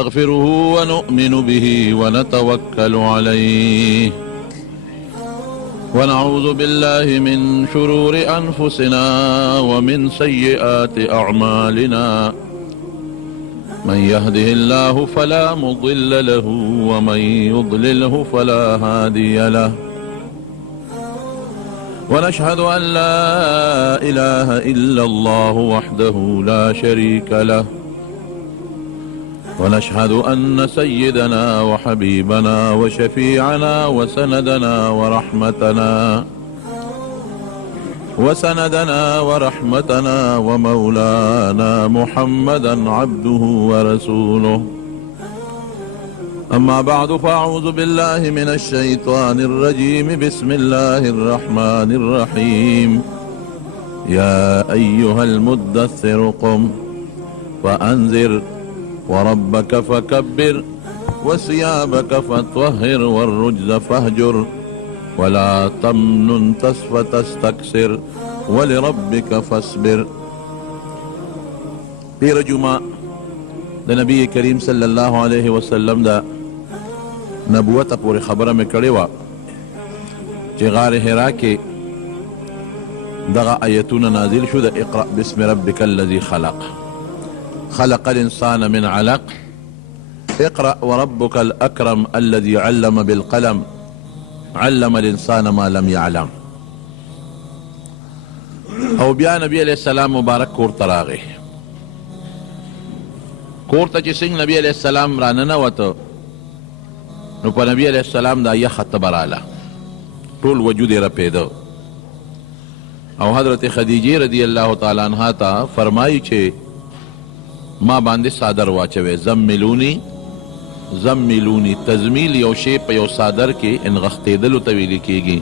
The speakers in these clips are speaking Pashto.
نستغفره ونؤمن به ونتوكل عليه ونعوذ بالله من شرور أنفسنا ومن سيئات أعمالنا من يهده الله فلا مضل له ومن يضلله فلا هادي له ونشهد أن لا إله إلا الله وحده لا شريك له ونشهد أن سيدنا وحبيبنا وشفيعنا وسندنا ورحمتنا ومولانا محمدا عبده ورسوله. أما بعد فأعوذ بالله من الشيطان الرجيم. بسم الله الرحمن الرحيم. يا أيها المدثر قم فأنذر وربك فكبر وثيابك فطهر والرجز فاهجر ولا تمنن تستكثر ولربك فاصبر. تیر جمعہ دا نبی کریم صلی اللہ علیہ وسلم دا نبوت پوری خبر میں کڑی وا چی غار حرا کے دغا آیتون نازل شو دا اقرأ بسم ربک الذی خلق خلق الإنسان من علق اقرأ وربك الأكرم الذي علم بالقلم علم الإنسان ما لم يعلم. او بیا نبی علیہ السلام مبارک کور تراغی کور تا چی سنگ نبی علیہ السلام راننا وطا نو پا نبی علیہ السلام دا یخ تبرالا طول وجود را پیدا او حضرت خدیجی رضی اللہ تعالی عنہ تا فرمائی چھے ما باندې صادر واچوي. زملونی تزمیل یو شی په یو صادر کې انغختیدلو ته ویل کېږي.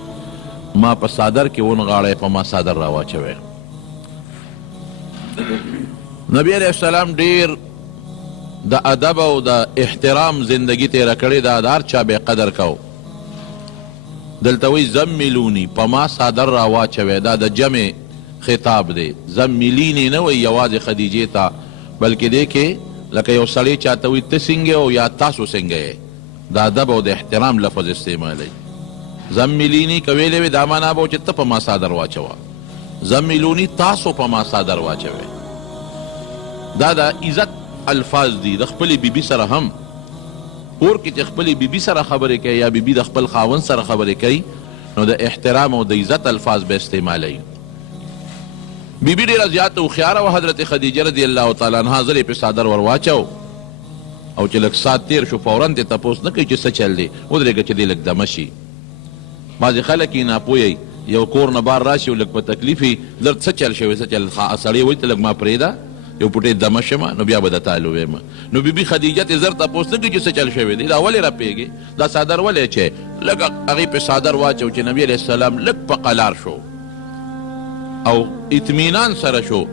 ما په صادر کې ونغاړی په ما صادر را واچوي. نبی علیہ السلام ډیر د ادب او د احترام زندگی تیره کړې ده. د هر چا به قدر کو. دلته وی زملونی په ما صادر را واچوي. دا د جمع خطاب دی. زملینی نه وی یوازې خدیجې ته بلکې دی کې لکه یو سړی چاته وي ته څنګه او یا تاسو څنګه د ادب او د احترام لفظ استعمالی. زملینی که ویلې وي دا معنا به چې ته په ما صادر واچوه. زملونی تاسو په ما صادر واچوئ. دا د عزت الفاظ دي. د خپلې بیبي سره هم کور کې چې خپلې بیبي سره خبرې کوي یا بیبي د خپل خاوند سره خبرې کوي نو د احترام او د عزت الفاظ به استعمالی. بی بی ډیره زیاته هوښیاره وه. حضرت خدیجه رضی الله تعالی عنها زر یې پې صادر ور واچو او چې لږ ساعت تیر شو فورا دې تپوس نه کوي چې څه چل دی ودرېږه چې دې لږ دمه شي. بعضې خلک یې ناپوهی یو کور نه بار راشي او لږ په تکلیف یې لږ څه چل شوی څه چل سړی وایي ته لږ ما پرېږده یو پوټې دمه شمه نو بیا به درته حال ووایم. نو بی بی خدیجه ته زر تپوس نه کوي چې څه چل شوی دی دا ولې راپېږې دا صادر ولې چې لږ هغې پې صادر واچو چې نبي علیه السلام لږ په قلار شو او اطمینان سره شو.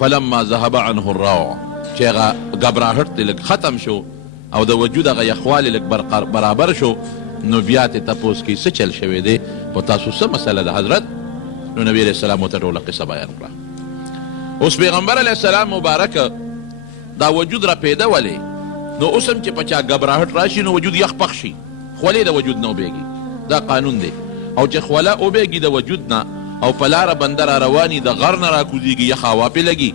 فلما ذهب عنه الروع چې هغه ګبراهټ ته لږ ختم شو او د وجود هغه یخوالی لږ برابر شو نو بیا ته تپوس کوي څه چل شوی دی په تاسو څه مسله ده حضرت. نو نبي علیه السلام ورته ټوله قصه بیان کړه. اوس پیغمبر علیه السلام مبارک دا وجود را پیدا ولې نو اوس هم چې په چا ګبراهټ راشي نو وجود یخ پخ شي خولې د وجود نه وبېږي. دا قانون دی. او چې خوله وبېږي د وجود نه او پلاره بنده را رواني د غر نه راکوزېږي یخ هوا پې لګي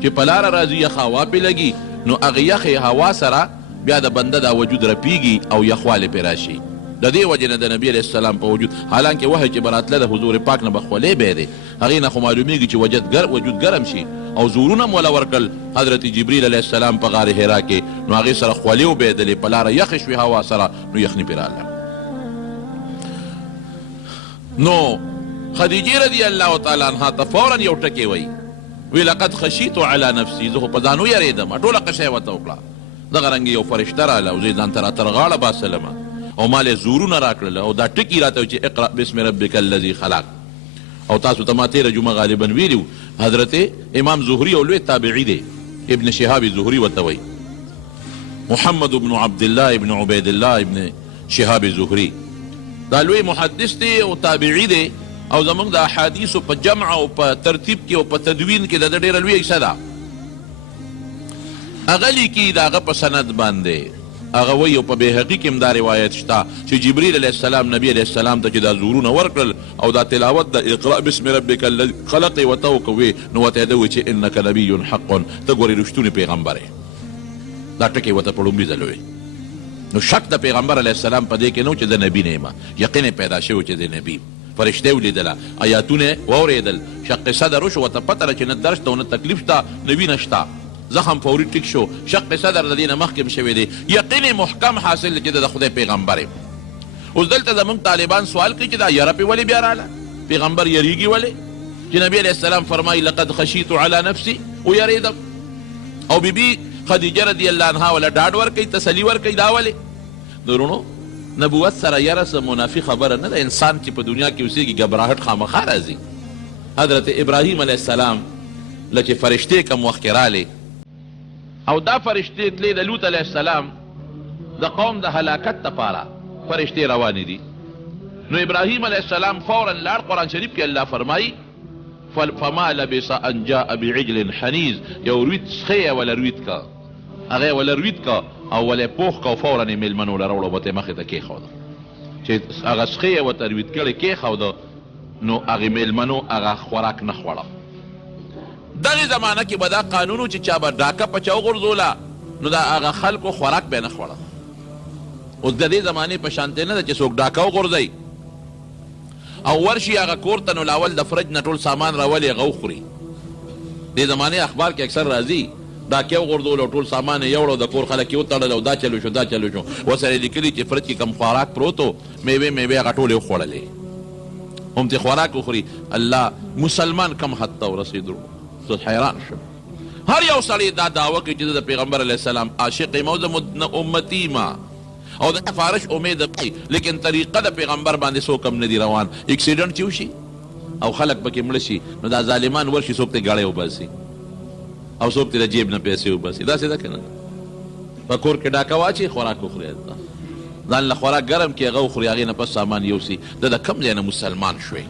چې پلاره راځي یخ هوا پې لګي نو هغې یخې هوا سره بیا د بنده دا وجود رپیږي او یخوالی پې راشي. د دې وجې نه د نبي علیه السلام په وجود حالانکې وحی چې به راتله د حضور پاک نه به خولې بی دی هغې نه خو معلومیږي چې وجود ګرم شي او زورونه م وله ورکړل حضرت جبریل علیه السلام په غار حرا کې نو هغې سره خولې وبېدلې پلاره یخې شوې هوا سره نو یخني پې راغله. نو خدیجه رضی الله تعالی عنها ته فورا یو ټکی وی لقد خشیت علی نفسی زه خو په ځان ویرېدم ټوله قصه یې ورته وکړه. دغه رنګې یو فرشته راله او زه یې ځان ته راتر غاړه باسلمه او ما لې زورونه راکړله او دا ټکي راته و چې اقرأ بسم ربک الذي خلق. او تاسو ته ما تېره جمعه غالبا ویلي حضرت امام زهري او لوی تابعي دی ابن شهاب زهري ورته وی محمد بن عبد الله ابن عبید الله ابن شهاب زهري دا لوی محدث دی او تابعي دی او زمونږ د احادیثو په جمع او په ترتیب کې او په تدوین کې د ډېره لویه حصه ده. هغه لیکي د هغه په سند باندې هغه وایي او په بهقي کې هم دا روایت شته چې جبریل علیه السلام نبي علیه السلام ته چې دا زورونه ورکړل او دا تلاوت د اقرأ بسم ربک الذي خلق یې ورته وکوې نو ورته یې ده ووایي چې انک نبي حق ته ګورې رښتونی پیغمبر یې دا ټکې ورته په لومړي ځل ووایي نو شک د پیغمبر علیه السلام په دې کې نه و چې د نبي نه یم یقین یې پیدا شوی چې د نبي فرشته یې ولیدله آیاتونه یې واورېدل شق صدر وشو ورته پته ده چې نه درس ته نه تکلیف شته نبي نشته زخم فوري ټیک شو شق صدر د دې نه مخکې شوی دی یقین محکم حاصل چې د خدای پیغمبر یم اوس دلته زموږ طالبان سوال کوي چې دا یره پې ولې بیا راله پیغمبر یریږي ولې چې نبي علیه السلام فرمایي لقد خشیت علی نفسي ویریدم او بیبي خدیجه رضی الله عنها ولا ډاډ ورکوي تسلي ورکوي دا ولې درونو نبوت سره یره څه منافي خبره نه ده انسان چې په دنیا کې اوسېږي ګبراهټ خامخا راځي حضرت ابراهیم علیه السلام له چې فرشتې کم وخت کې رالې او دا فرشتې تلې د لوط علیه السلام د قوم د هلاکت دپاره فرشتې روانې دي نو ابراهیم علیه السلام فورا لاړ قرآن شریف کې الله فرمایي فما لبس ان جاء بعجل حنیز یو رویت سخی یې وله رویت کا هغه یې وله رویت کا او وله یې پوخ کا او فورا یې میلمنو له راوړه ورته یې مخې ته کېښوده چې هغه سخی یې ورته رویت کړی کېښوده نو هغې میلمنو هغه خوراک نه خوړه دغه زمانه کې به دا قانون و چې چا به ډاکه په چا وغورځوله نو دا هغه خلکو خوراک به یې نه خوړه اوس د دې زمانې په شانتې نه ده چې څوک ډاکه وغورځوي او ورشي هغه کور ته نو لاول د فرج نه ټول سامان راولي هغه وخوري دې زمانې اخبار کې اکثر راځي ډاکې وغورځول او ټول سامان یې یوړ او د کور خلک یې وتړل او دا چلو شو دا چلو شو ورسره یې لیکلي چې فرج کې کم خوراک پروت و میوې هغه ټولې وخوړلې هم چې خوراک وخوري الله مسلمان کم حد ته ورسېدو حیران شو هر یو سړی دا دعوه کوي چې د پیغمبر علیه السلام عاشق یم او د امتي ما او د فارش امید کوي لیکن طریقه د پیغمبر باندې څوک هم نه دي روان اکسیډنټ چې وشي او خلک پکې مړه شي نو دا ظالمان ورشي څوک ته ګاړی وباسي او څوک ته د جیب نه پیسې وباسي داسې ده که نه په کور کې ډاکه واچي خوراک وخوري ځان له خوراک ګرم کړي هغه وخوري هغې نه پس سامان یوسي د کوم ځای نه مسلمان شوی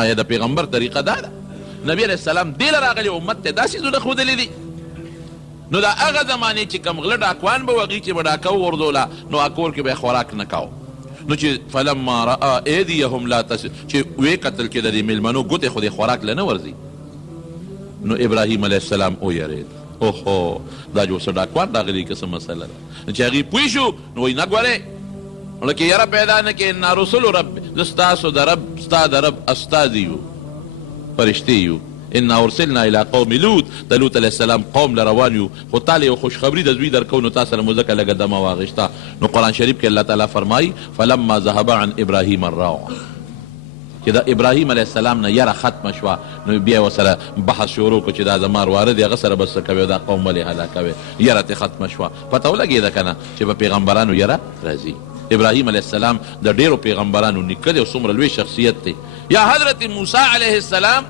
آیا د پیغمبر طریقه دا ده نبی علیه السلام دې له راغلي امت ته داسې څیزونه ښودلي دي نو دا هغه زمانې چې کوم غله ډاکوان به وغي چې به ډاکه وغورځوله نو کور کې به یې خوراک نه کاو نو چې فلما رأى ایدیهم لا تصل چې ویې کتل چې د دې میلمنو ګوتې خو دې خوراک له نه ورځي نو ابراهیم علیه السلام ویرېد اوهو دا جو څه ډاکوان راغلي که څه مسله ده چې هغې پوه شو نو وایي نه ګورې لکه یره پیدا نه کې انا رسول رب زه ستاسو د رب ستا د رب استازي یو فرشتې یو انا ارسلنا الى قوم لوط د لوط علیه السلام قوم له روان یو خو تاله یو خوشخبري د زوی درکو نو تا سره مو ځکه لږه دمه واغېشته نو قرآن شریف کې الله تعالی فرمایي فلما ذهب عن ابراهیم الروع چې د ابراهیم علیه السلام نه یره ختمه شوه نو بیا ورسره بحث شروع کړو چې دا زما واره دی هغه سره به څه کوي دا قوم ولې هلاکوي یره ترې ختمه شوه پته ولګېده که نه چې په پیغمبرانو یره راځي ابراهیم علیه السلام د ډیرو پیغمبرانو نیکه دی او څومره لوی شخصیت دی یا حضرت موسی علیه السلام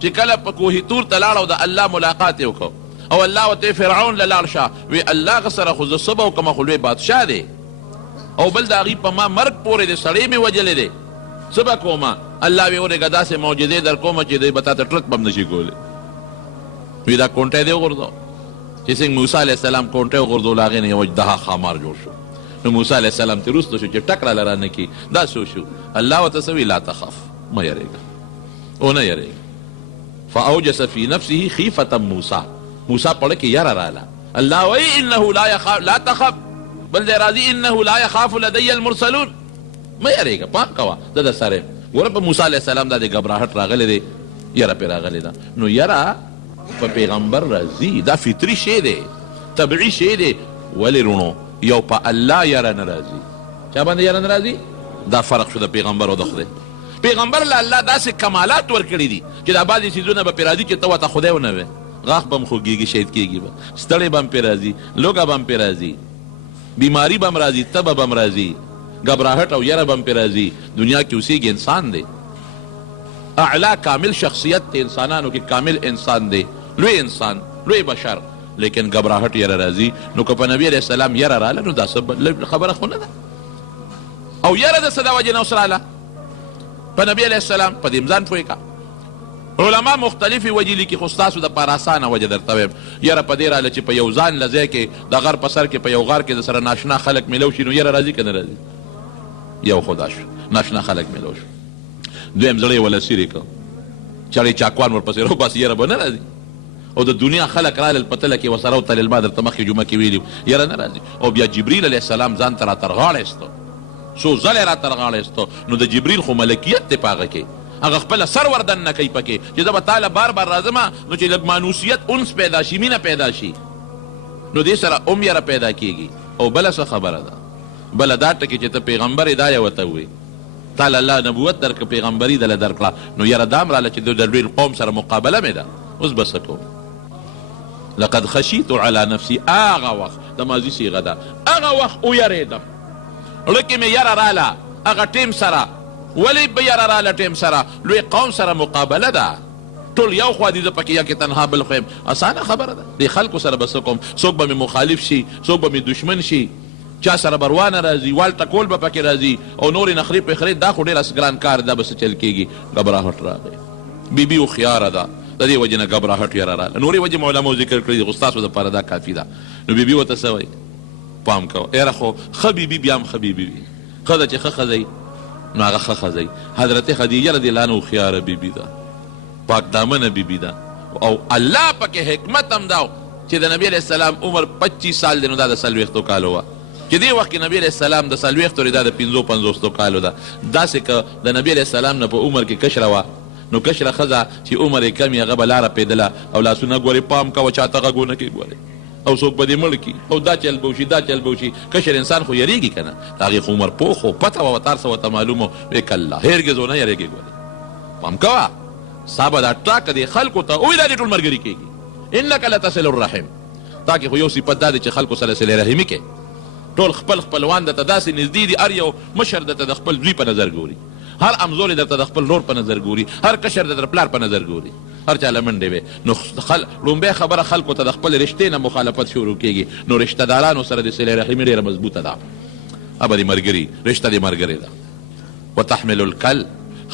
چې کله په کوهي تور ته لاړ او د الله ملاقات یې وکړو او الله ورته فرعون له لاړ شه وی الله هغه سره خو زه څه به وکړم خو لوی بادشاه دی او بل د هغې په ما مرګ پورې دی سړی مې وجلی دی څه به کومه الله وی ورېږه داسې معجزې در کومه چې دی به تا ته ټرک به هم نشي کولی وی دا کونټی دی وغورځو چې څنګه موسی علیه السلام کونټی وغورځول هغې نه یو اجدها خامار جوړ شو نو موسی علیه السلام ترې وروسته شو چې ټک راله رانه کي دا څه شو الله ورته څه وی لا تخف مه یېرېږه ونه یېرېږه فاوجس في نفسه خیفة موسی موسی پړه کې یره راله الله وی انه لا يخاف لا تخف بل دی راځي انه لا يخاف لدي المرسلون مه یېرېږه پام کوه د ده سره ګوره په موسی علیه السلام دا د ګبراهټ راغلی دی یره پرې راغلی ده نو یره په پیغمبر راځي دا فطري شی دی طبعي شی دی ولې رونو یو په الله یره نه راځي چا باندې یره نه راځي دا فرق شو د پیغمبر او د خدای پیغمبر له الله داسې کمالات ورکړي دي چې دا بعضې څیزونه به پرې راځي چې ته ورته خدای ونه وې غاښ به هم خوږېږي شهید کېږي به ستړی به هم پرې راځي لوږه به هم پرې راځي بیماري به هم راځي تبه به هم راځي ګبراهټ او یره به هم پرې راځي دنیا کې اوسېږي انسان دی اعلا کامل شخصیت دی انسانانو کې کامل انسان دی لوی انسان لوی بشر لیکن ګبراهټ یره راځي نو که په نبي علیه السلام یره راله نو دا خبره خو نه ده او یره د څه د وجې نه اوس راله په نبي علیه السلام په دې ځان پوه کا علما مختلفې وجې لیکي خو ستاسو دپاره اسانه وجه درته وایم یاره په دې راله چې په یو ځان له ځای کې د غر په سر کې په یو غار کې د سره ناشنا خلک میلو شي نو یاره راځي که نه راځي یو خدا شو ناشنا خلک میلو شو دویم زړه یې وله سیرې کړ چړې چاکوان ورپسې راوباسي یاره به نه راځي او د دنیا خلک رالل په تله کې ورسره وتلل ما درته مخکې جمعه کې ویلي یاره نه راځي او بیا جبریل علیه السلام ځان ته راترغاړی ایسته څو ځلې راترغاړی ایسته نو د جبریل خو ملکیت دی په هغه کې هغه خپله سر وردن نه کوي پکې چې زه به تاله بار بار راځم نو چې لږ مانوسیت انس پیدا شي مینه پیدا شي نو دې سره یره پیدا کیږي او بله څه خبره ده بله دا ټکې چې ته پیغمبر دا یې ورته ووایي تعالی الله نبوت درکړه پیغمبري دله درکړه نو یاره دام راله چې د ډېر قوم سره مقابله مې ده اوس به څه کوم لقد خشیت علی نفسي هغه وخت د ماضي صیغه ده هغه وخت ویرېدم زړه کې مې یره راله هغه ټیم سره ولی به یاره راله ټیم سره لوی قوم سره مقابله ده ټول یو خوا دي زه پکې یا کې تنها بل خو یم اسانه خبره ده دې خلکو سره به څه کوم څوک به مې مخالف شي څوک به مې دشمن شي چا سره بروانه راځي وال ټکول به پکې راځي او نورې نخرې پخرې دا خو ډېر ګران کار دا به څه چل کېږي ګبراهټ راغی بیبي هوښیاره ده د دې وجې نه ګبراهټ یاره راغله نورې وجې مولمو ذکر کړي دي خو ستاسو دپاره دا کافي ده نو بیبي ورته څه وایي پام کوه یاره خو ښه بیبي بیا هم ښه بیبي وي ښه ده چې ښه ښځی نو هغه ښه ښځی حضرت خدیجه رضی الله عنه هوښیاره بیبي ده پاک دامنه بیبي ده او الله پکې حکمت هم دا چې د نبي علیه السلام عمر 25 سال دی نو دا د 40 کالو وه چې دې وخت کې نبي علیه السلام د 40 دا د 55 کالو ده داسې که د نبي علیه السلام نه په عمر کې کشره وه نو کشره ښځه چې عمر یې کم یې هغه به لاره پیدله او لاسونه ګورې پام کوه چاته غږونه کې ګورې او څوک به دې مړ کي او دا چل به وشي دا چل به وشي کشر انسان خو یریږي که نه د هغې خو عمر پوخ و پته وه ورته هر څه ورته معلوم و ویې کله هرګز ونه یریږي ګورې پام کوه ستا به دا ټاکه دې خلکو ته وایي دا دې ټول ملګري کېږي انک لتصل الرحم تا کې خو یو صفت دا دی چې خلکو سره صلې رحمي کې ټول خپل خپلوان درته داسې نږدې دي هر یو مشر درته د خپل زوی په نظر ګوري هر امزور درته د خپل رور په نظر ګوري هر کشر درته پلار په نظر ګوري هر چا لمنډې وې نو لومبۍ خبره خلکو ته د خپل رشتې نه مخالفت شروع کېږي نو رشته دارانو سره د صلې رحمي ډېره مضبوطه ده ابه دې ملګري رشته دې ملګرې ده وتحمل الکل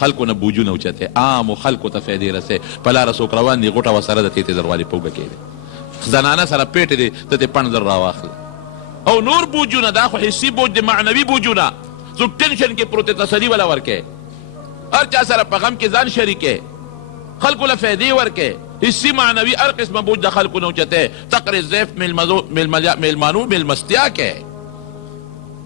خلکو نه بوجونه اوچته عامو خلکو ته فایدې رسې په لاره څوک روان دي غوټه ورسره د تېتې زروالې په اوږه کېږي زنانه سره پیټې دې ته دې 5 راواخله او نور بوجونه دا خو حسي بوج د معنوي بوجونه څوک ټینشن کې پروت تسلي ولا ورکې هر چا سره په غم کې ځان شریکې خلکو له فایدې ورکې حسي معنوي هر قسمه بوج د خلکو نه اوچته تقر الضيف میلمانو میلمستیا کې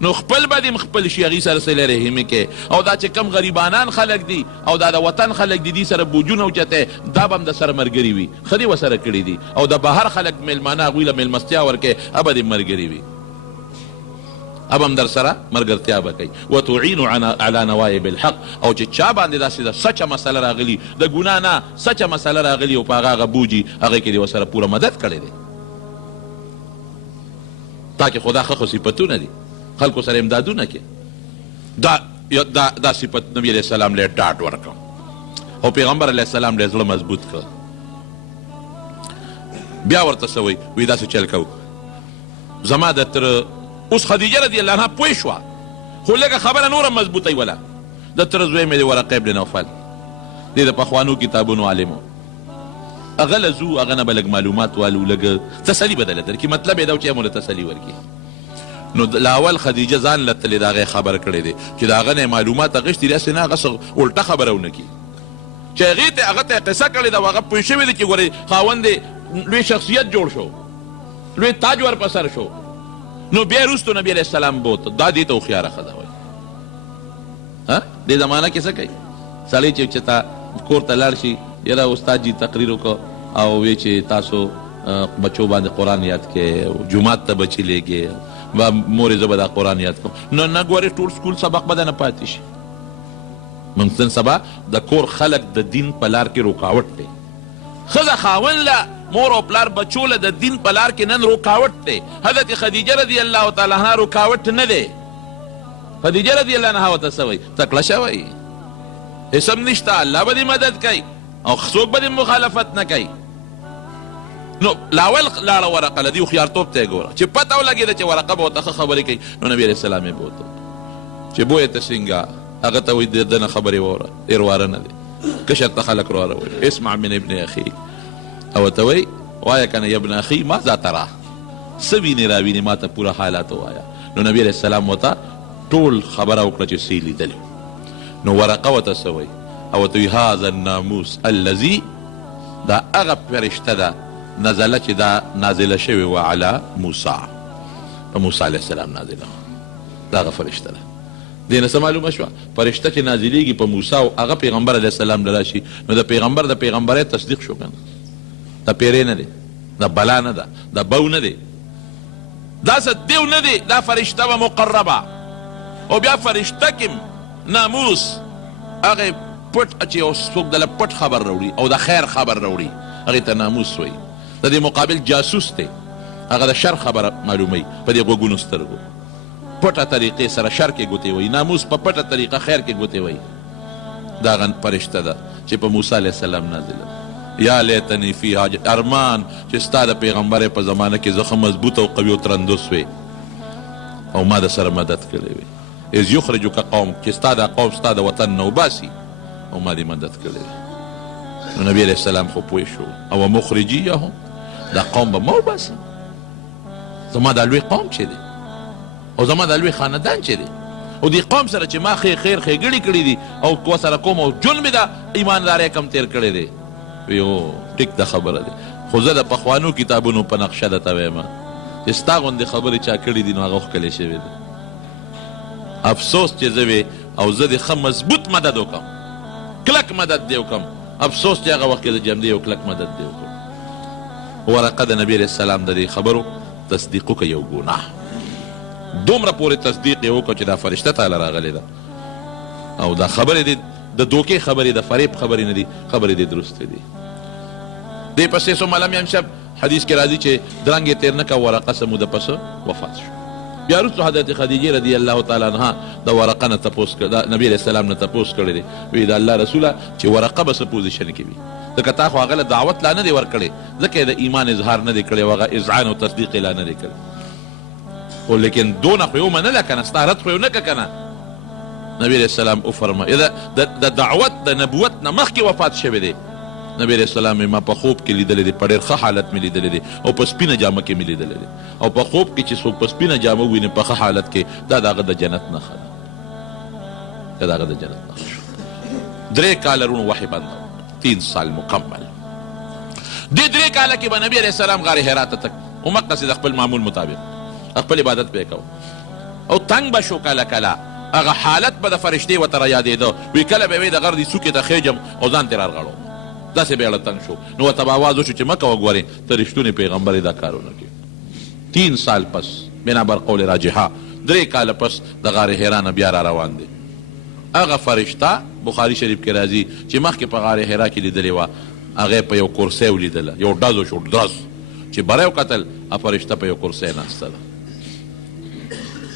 نو خپل به دې خپل شي هغې سره صلې رحمي کې او دا چې کم غریبانان خلک دي او دا د وطن خلک دي دې سره بوجونه اوچته دا به هم د سره ملګري وي ښه دې ورسره کړي دي او د بهر خلک میلمانه هغوی له میلمستیا ورکې ابه دې ملګري وي اب هم در سره ملګرتیا به کوي وتعینو علی نوایب الحق او چې چا باندې داسې د سچه مسله راغلي د ګناه نه سچه مسله راغلي او په هغه هغه بوجي هغې کې دې ورسره پوره مدد کړی دی تاکې خدا ښه خو صفتونه دي خلکو سره امدادونه کې دا صفت نبی علیه السلام له ډاډ ورکړ او پیغمبر علیه السلام له زړه مضبوط کړ بیا ورته څه وایي داسې چل کوو زما د تر اوس خدیجه رضی الله عنها پوه شوه خو لږه خبره نوره مضبوطی وله د تره زوی مې د ورقه ابن نوفل دی د پخوانو کتابونو عالمو هغه له ځو هغه نه به لږ معلومات والو لږ تسلي به دله درکړي مطلب یې دا و چې مو له تسلي ورکړي نو لاول خدیجه ځان له تلې د هغې خبر کړی دی چې د هغه نه معلومات اخیستي داسې نه هغه څه الټه خبره ونه کړي چې هغه ته قصه کړې ده او هغه پوه شوی دی چې ګورې خاوند لوی شخصیت جوړ شو لوی تاج ور په سر شو نو بیا وروستو نبي علیه السلام بوته دا دې ته هوښیاره ښځه وایي دې زمانه کې څه کوي سړی چې تا کور ته لاړ شي یاره استاد جي تقریر وکړه او وی چې تاسو بچو باندې قرآن یاد کې جومات ته بچي لیږې مورې زه به دا قرآن یاد کړم نه ګورې ټول سکول سبق به نه پاتې شي موږ نن سبا د کور خلک د دین په لار کې رکاوټ دی ښځه خاوند له مور او پلار بچو له د دین په لار کې نن رکاوټ دی حضرت خدیجه رضی الله تعالی عنها رکاوټ نه دی خدیجه رضی الله عنها ورته څه وایي تکړه شوی اسم نشته الله به دې مدد کوي او څوک به دې مخالفت نه کوي نو لاول لاړه ورقه له دې هوښیارتوب ته یې ګوره چې پته ولګېده چې ورقه به ورته ښه خبرې کوي نو نبي علیه السلام یې بوته چې بویې ته څنګه هغه ته وایي د نه خبرې واوره ډېر واره نه دی کشر ته خلک راوروي اسمع من ابن اخي او ته وایي وایه کنه یا ابن اخي ماذا ترى څه وینې راوینې ما ته پوره حالات ووایه. نو نبي علیه السلام ورته ټول خبره وکړه چې څه لیدلي. نو ورقه ورته څه وایي او ورته وایي هذا الناموس الذي دا هغه فرشته ده نزله چې دا نازله شوې وه علی موسی په موسی علیه السلام نازله وه دا هغه فرشته ده. دې نه څه معلومه شوه فرشته چې نازلېږي په موسی او هغه پیغمبر علیه السلام له راشي نو د پیغمبر د پیغمبرۍ تصدیق شو که نه دا پیرې نه دی دا بلا نه ده دا بو نه دی دا څه دیو نه دی دا فرشته وه مقربه او بیا فرشته کې ناموس هغې پټ چې یو څوک دله پټ خبر راوړي او د خیر خبر راوړي هغې ته ناموس وایي. د دې مقابل جاسوس دی هغه د شر خبره معلوموي په دې غوږونو سترګو پټه طریقې سره شر کې ګوتې وایي. ناموس په پټه طریقه خیر کې ګوتې وایي. دا هغه فرشته ده چې په موسی علیه السلام نازله. یا لیتنی فیها ارمان چې ستا د پیغمبرۍ په زمانه کې زه ښه مضبوط او قوي او ترندوس وې او ما د سره مدد کړی وې اذ یخرجک قوم چې ستا دا قوم ستا د وطن نه وباسي او ما دې مدد کړی وې. نو نبي علیه السلام خو پوه شو او مخرجیهم دا قوم به ما وباسي زما دا لوی قوم چې دی او زما دا لوی خاندان چې دی او دې قوم سره چې ما خیر ښېګړې کړي دي او کو سره کوم او جون مې دا ایماندارۍ کم تېر کړی دی. ویو ټیک دا خبره دی خو زه د پخوانو کتابونو په نقشه درته وایم چې ستا غوندې خبرې چا کړي دي نو هغه ښکلی شوی دی. افسوس چې زه وې او زه دې ښه مضبوط مدد وکړم کلک مدد دې وکړم افسوس چې هغه وخت کې د جمدې یو کلک مدد دې وکړم. ورقه د نبي علیه السلام د دې خبرو تصدیق وکړه یو ګناه دومره پورې تصدیق یې وکړه چې دا فرشته تاله راغلې ده او دا خبرې دې د دوکې خبرې د فریب خبرې نه دي خبرې دې درستې دي. دې پسې ثم لم ينشب حدیث کې راځي چې درنګ یې تېر نه کړه ورقه څه موده پسه وفات شو. بیا وروسته حضرت خدیجې رضی الله تعالی عنها د ورقه نه تپوس کړه نبي علیه السلام نه تپوس کړی دی وایي د الله رسوله چې ورقه به څه پوزیشن کې وي ځکه تا خو هغه له دعوت لا نه دی ورکړی ځکه یې د ایمان اظهار نه دی کړی او هغه اذعان او تصدیق یې لا نه دی کړی خو لیکن دونه خو یې ومنله که نه ستا رد خو یې ونه کړه که نه. نبی علیه السلام وفرمایه د دعوت د نبوت نه مخکې وفات شوی دی. نبی علیه السلام ما په خوب کې لیدلی دی په ډېر ښه حالت مې لیدلی دی او په سپینه جامه کې مې لیدلی دی او په خوب کې چې څوک په سپینه جامه وویني په ښه حالت کې دا د هغه د جنت نښه ده دا د هغه د جنت نښه شو. 3 کاله رونو وحی بند 3 سال مکمل دې 3 کاله کې به نبی علیه السلام غار حرا ته تک او مقصد د خپل معمول مطابق خپل عبادت به یې کوه او تنګ به شو کله کله هغه حالت به د فرشتې ورته رایادېده وی کله به وی د غر دې څوکې ته خېجم او ځان ترې رارغړو داسې به یې تنګ شو نو ورته به اواز وشو چې مه کوه ګورې ته رښتونې پیغمبر یې دا کارونه کوي. 3 سال پس بنابر قول راجحه 3 کاله پس د غار حرا نه بیا را روان دی. هغه فرشته بخاري شریف کې راځي چې مخکې په غار حرا کې لیدلې وه هغې په یو کرسۍ ولیدله یو ډز وشو ډز چې بری وکتل فرشته په یو کرسۍ ناسته ده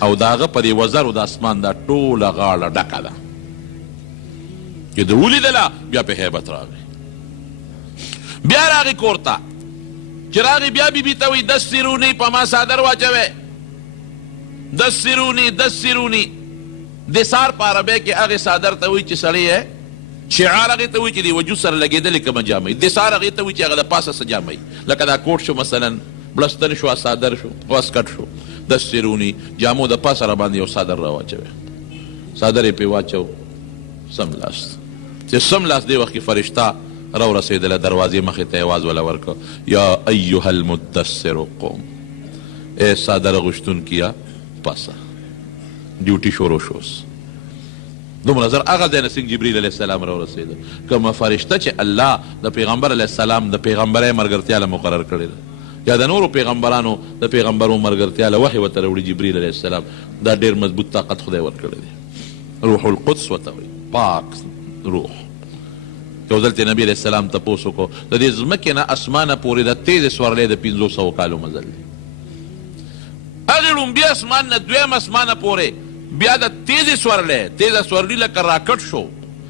او د هغه په دې وزرو د اسمان دا ټوله غاړه ډکه ده چې د ولیدله بیا په هیبت راغی بیا راغی کور ته چې راغی بیا بیبي ته وایي دسروني په ما څادر واچوئ دسروني دسار په عربۍ کې هغې څادر ته وایي چې سړی یې شعار هغې ته وایي چې د وجود سره لګېدلې کومه جامه دسار هغې ته وایي چې هغه د پاسه څه جامه لکه دا کوټ شو مثلا بلستر شو څادر شو او اسکټ شو دسروني جامو د پاسه را باندې یو څادر را واچوئ څادر یې پرې واچو سملاست چې سملاست دې وخت کې فرشته رو رسیدله دروازې مخې ته یې آواز وله ورکړه یا ایها المدثر قوم ای څادر اغوښتونکیه پاسه ډیوټي شروع شوس دومره زر هغه ځای نه څنګه جبریل علیه السلام را ورسېده کومه فرشته چې الله د پیغمبر علیه السلام د پیغمبرۍ ملګرتیا له مقرر کړې ده یا د نورو پیغمبرانو د پیغمبرو ملګرتیا له وحي ورته راوړي جبریل علیه السلام دا ډېر مضبوط طاقت خدای ورکړی دی روح القدس ورته وایي پاک روح یو ځل ته نبي علیه السلام تپوس وکړو د دې ځمکې نه اسمانه پورې د تیزې سورلۍ د 500 کالو مزل دی هغې لومبي اسمان نه دویم اسمانه پورې بیا د تیزې سورلي لکه راکټ شو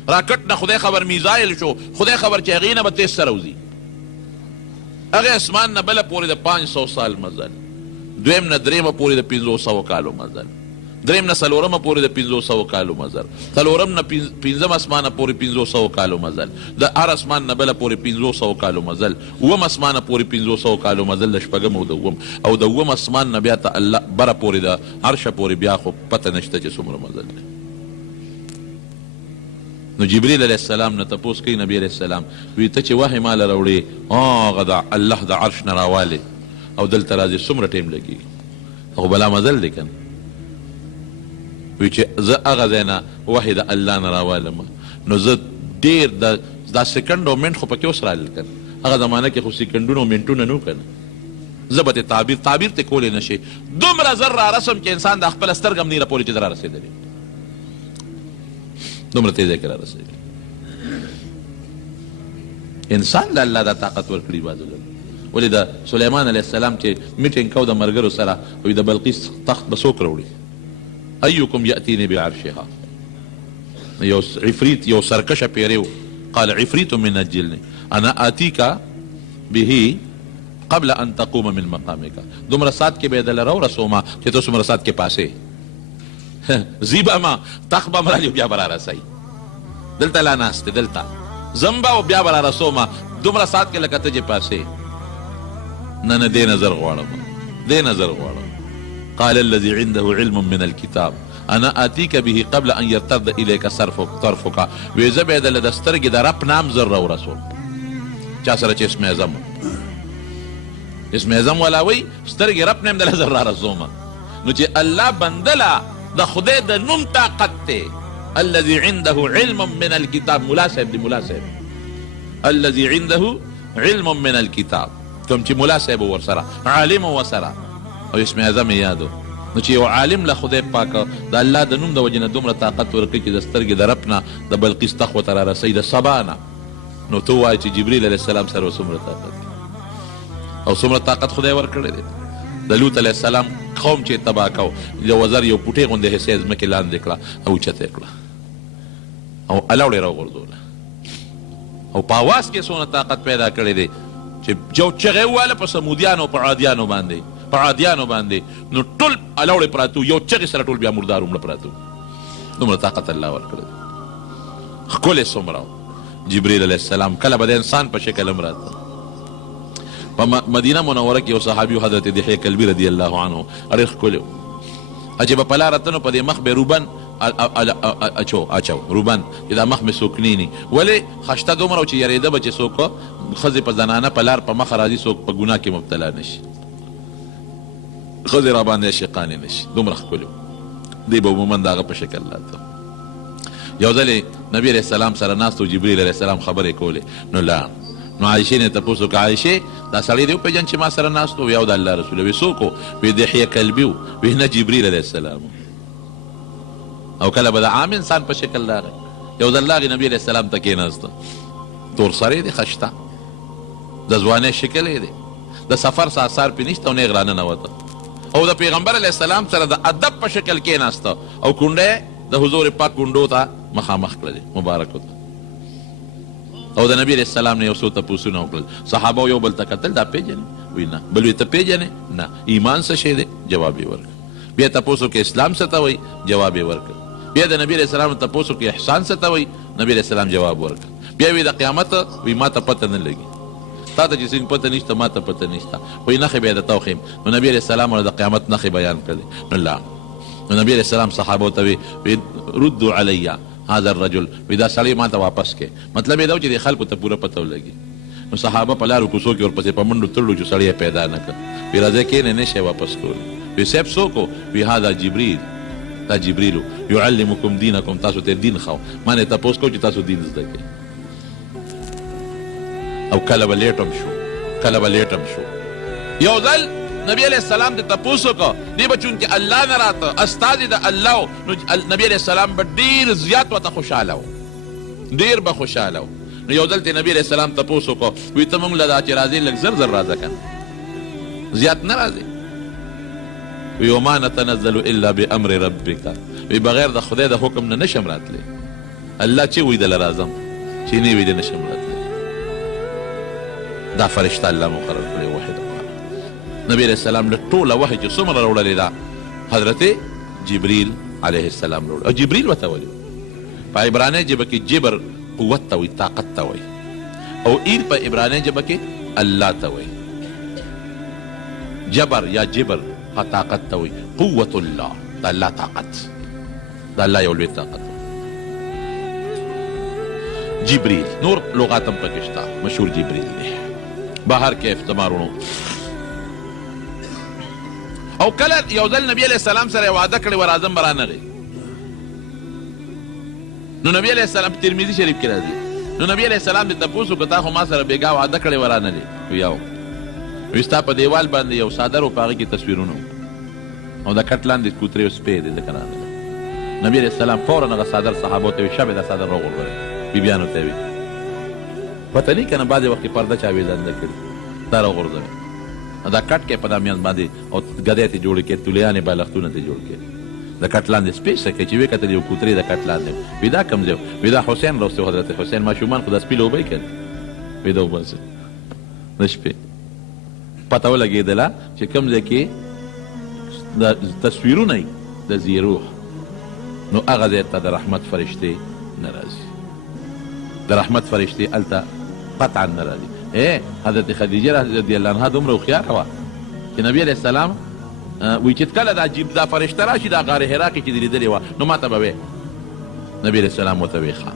راکټ نه خدای خبر میزایل شو خدای خبر چې هغې نه به تیز سره وځي هغې اسمان نه بله پورې د 500 سال مزل دویم نه درېمه پورې د 500 کالو مزل دریم نه څلورمه پورې د 500 کالو مزل، څلورم نه پنځم اسمانه پورې 500 کالو مزل، د هر اسمان نه بله پورې 500 کالو مزل، اووم اسمانه پورې 500 کالو مزل، د شپږم او د اووم اسمان نه بیا ته الله بره پورې د عرشه پورې بیا خو پته نشته چې څومره مزل دی. نو جبریل علیه السلام نه تپوس کوي نبی علیه السلام، وی ته چې وحی ماله راوړې هغه د الله د عرش نه راوالې او دلته راځې څومره ټیم لګېږي؟ خو بلا مزل دی که نه؟ وی چې زه هغه ځای نه وحی د الله نه راوالم نو زه ډېر دا سکنډ او منټ خو پکې اوس رالل که نه، هغه زمانه کې خو سکنډونه او منټونه نه وو که نه، زه به ترې تعبیر ته کولی نه شي. دومره زر را رسم چې انسان د خپله سترګه هم نه پورې چې زه را رسېدلی، دومره تیزی کې را رسېږي. انسان د الله دا طاقت ورکړي بعض وګړي. ولې د سلیمان علیه السلام چې میټینګ کو د ملګرو سره، وایي د بلقیس تخت به څوک راوړي؟ ایکم یأتینی بعرشها. یو عفریت، یو سرکشه پیری، قال عفریت من الجن انا آتیک به قبل ان تقوم من مقامک. دومره سات کې به دله راورسومه چې ته څومره سات کې پاسې زیبه ما تخبه مرالي بیا به را رسئ، دلته لا ناست دلته زمبه او بیا به را رسومه دومره سات کې لکه ته چې پاسې. نه نه دې نظر غواړم، دې نظر غواړم. قال الذي عنده علم من الكتاب انا آتيك به قبل ان يرتد اليك طرفك. وی زه به دله د سترګې د رب نام زر راورسوم چا سره چې اسم اعظم، اسم اعظم والا وی سترګې رب نیم دله زر را رسومه. نو چې الله بندله د خدای د نوم طاقت ته، الذي عنده علم من الكتاب. ملا صاحب دی، ملا صاحب الذي عنده علم من الكتاب، کوم چې ملا صاحب ورسره عالم ورسره او اسم اعظم یې یادو. نو چې یو عالم له خدای پاک د الله د نوم د وجې نه دومره طاقت ورکړي چې د سترګې د رب نه د بلقیس تخت ورته را رسوي د سبا نه، نو ته ووایې چې جبریل علیه السلام سره څومره طاقت او څومره طاقت خدای ورکړی دی. د لوط علیه السلام قوم چې تباه کو، یو وزر یو پوټې غوندې حصې ځمکې لاندې کړه او اوچته یې کړه او الاوړې راوغورځوله، او په اواز کې څومره طاقت پیدا کړی دی چې جو چغې وواله په سمودیانو په عادیانو باندې نو ټول الاوړې پراتو، یو چغې سره ټول بیا مردار ومړه پراتو. دومره طاقت الله ورکړی دی. ښکلی څومره جبریل علیه السلام. کله به د انسان په شکل هم راته. په مدینه منوره کې یو صحابي حضرت دحیه کلبي رضی الله عنه ډېر ښکلی و. چې به په لاره تنو په دې مخ به روبن اچو روبن چې دا مخ مې څوک نیني. ولې خشته دومره و چې یارېده به چې څوک ښځې په زنانه په لار په مخه راځي څوک په ګناه کې مبتلا نشي، ښځې را باندې عاشقانې نشي. دومره ښکلی و. دی به عموما د هغه په شکل راته. یو ځلې نبي علیه السلام سره ناست و، جبریل علیه السلام خبرې کولې. نو عایشې نه تپوس وکړه، عایشې دا سړی دی وپېژن چې ما سره ناست و؟ یا د الله رسول. وی څوک و؟ وی دحیه کلبي و. وی نه جبریل علیه السلام. او کله به د عام انسان په شکل راغی. یو ځل راغی نبي علیه السلام ته کېناسته، تور سری دی، خشته د ځوانۍ شکل یې دی، د سفر آثار پې نشته او نیغ راننوته، او د پیغمبر علیه السلام سره د ادب په شکل کېناسته او کونډه د حضور پاک کونډو ته مخامخ کړلې مبارکو ته. او د نبی علیه السلام نه یو څو تپوسونه وکړل. صحابه یو بل ته کتل، دا پېژنې؟ وی نه. بل وی ته پېژنې؟ نه. ایمان څه شی دی؟ جواب یې ورکړ. بیا تپوس وکړه اسلام څه ته وایي؟ جواب یې ورکړ. بیا د نبی علیه السلام تپوس وکړه احسان څه ته وایي؟ نبی علیه السلام جواب ورکړ. بیا وی د قیامت وی ما ته پته نه لګي، تا ته چې څنګه پته نشته ما ته پته نشته. وایي نښې بیا درته وښیم. نو نبی علیه السلام ورته د قیامت نښې بیان کړلې. نو لا نو نبی علیه السلام صحابو ته وی ردوا علی هذا الرجل، وی دا سړی ما ته واپس کې. مطلب یې دا و چې د خلکو ته پوره پته ولګي. نو صحابه په لارو کوڅو کې ورپسې په منډو تړلو چې سړی یې پیدا نه کړ. وی راځئ کښېنئ نه شی واپس کولی. وی صاحب څوک و؟ وی هذا جبریل، دا جبریلو یعلمکم دینکم، تاسو ته دین ښو. ما نه تپوس کو چې تاسو دین زده کړئ. او کله به لیټ هم شو. یو ځل نبی علیہ السلام ته تپوس وکړه، دی به چونکې الله نه راته استازي د الله و، نو نبی علیہ السلام به ډېر زیات ورته خوشحاله و، ډېر به خوشحاله و. نو یو ځل ته نبی علیہ السلام تپوس وکړه، وی ته موږ له دا چې راځې لږ زر زر راځه که زیات نه راځې. وی وما نتنزل الا بامر ربک، وی بغیر د خدای د حکم نه نشم راتلی. الله چې وی دله راځم، چې نه وی د نشم راتلی. دا فرشته الله مقرر کړی وحی. نبی علیہ السلام له ټوله وحی چې څومره راوړلې ده حضرت جبریل علیه السلام روړ او جبریل ورته وایي په عبراني ژبه کې جبر قوت ته وایي طاقت ته وایي او ایل په عبراني ژبه کې الله ته وایي جبر یا جبر طاقت ته وایي قوت الله د الله طاقت د الله یو لوی طاقت جبریل نور لغات هم پکې شته مشهور جبریل دی بهر کیف تمارونو او کله یو ځل نبی علیه السلام سره وعده کړې و راځم به رانغی نو نبی علیه السلام په ترمذي شریف کې راځي نو نبی علیه السلام دې تپوس وکړه تا خو ما سره بېګا وعده کړې و رانغلی یو وایي ستا په دیوال باندې یو څادر و په هغې کې تصویرونه او د کټ لاندې کوترې او سپی دی ځکه راغلی نبی علیه السلام فورا هغه څادر صحابو ته وایي شبې دا څادر راوغورځوئ بیبیانو ته وایي پته نه که نه بعضې وخت کې پرده چا ویزانده کړي دا راوغورځوئ دا کټ کې په دا میانځ باندې او ګدۍ ته جوړې کړې تولیانې بالښتونه ته جوړ کړې د کټ لاندې سپی څه کوي چې ویې کتل یو کوترې د کټ لاندې وي دا کوم ځای وي دا حسین راوستې حضرت حسین ماشومان خو دا سپي له اوبه یې کړل وي دا وباسئ د شپې پته ولګېدله چې کوم ځای کې د تصویرونه یي د ذي روح نو هغه ځای ته د رحمت فرشتې نه راځي د رحمت فرشتې هلته قطعا نه راځي حضرت خدیجه رضی الله عنها دومره هوښیاره وه چې نبي علیه السلام وایي چې کله دا فرشته راشي دا غار حرا کې چې دې لیدلې وه نو ما ته به وې نبي علیه السلام ورته ویې ښه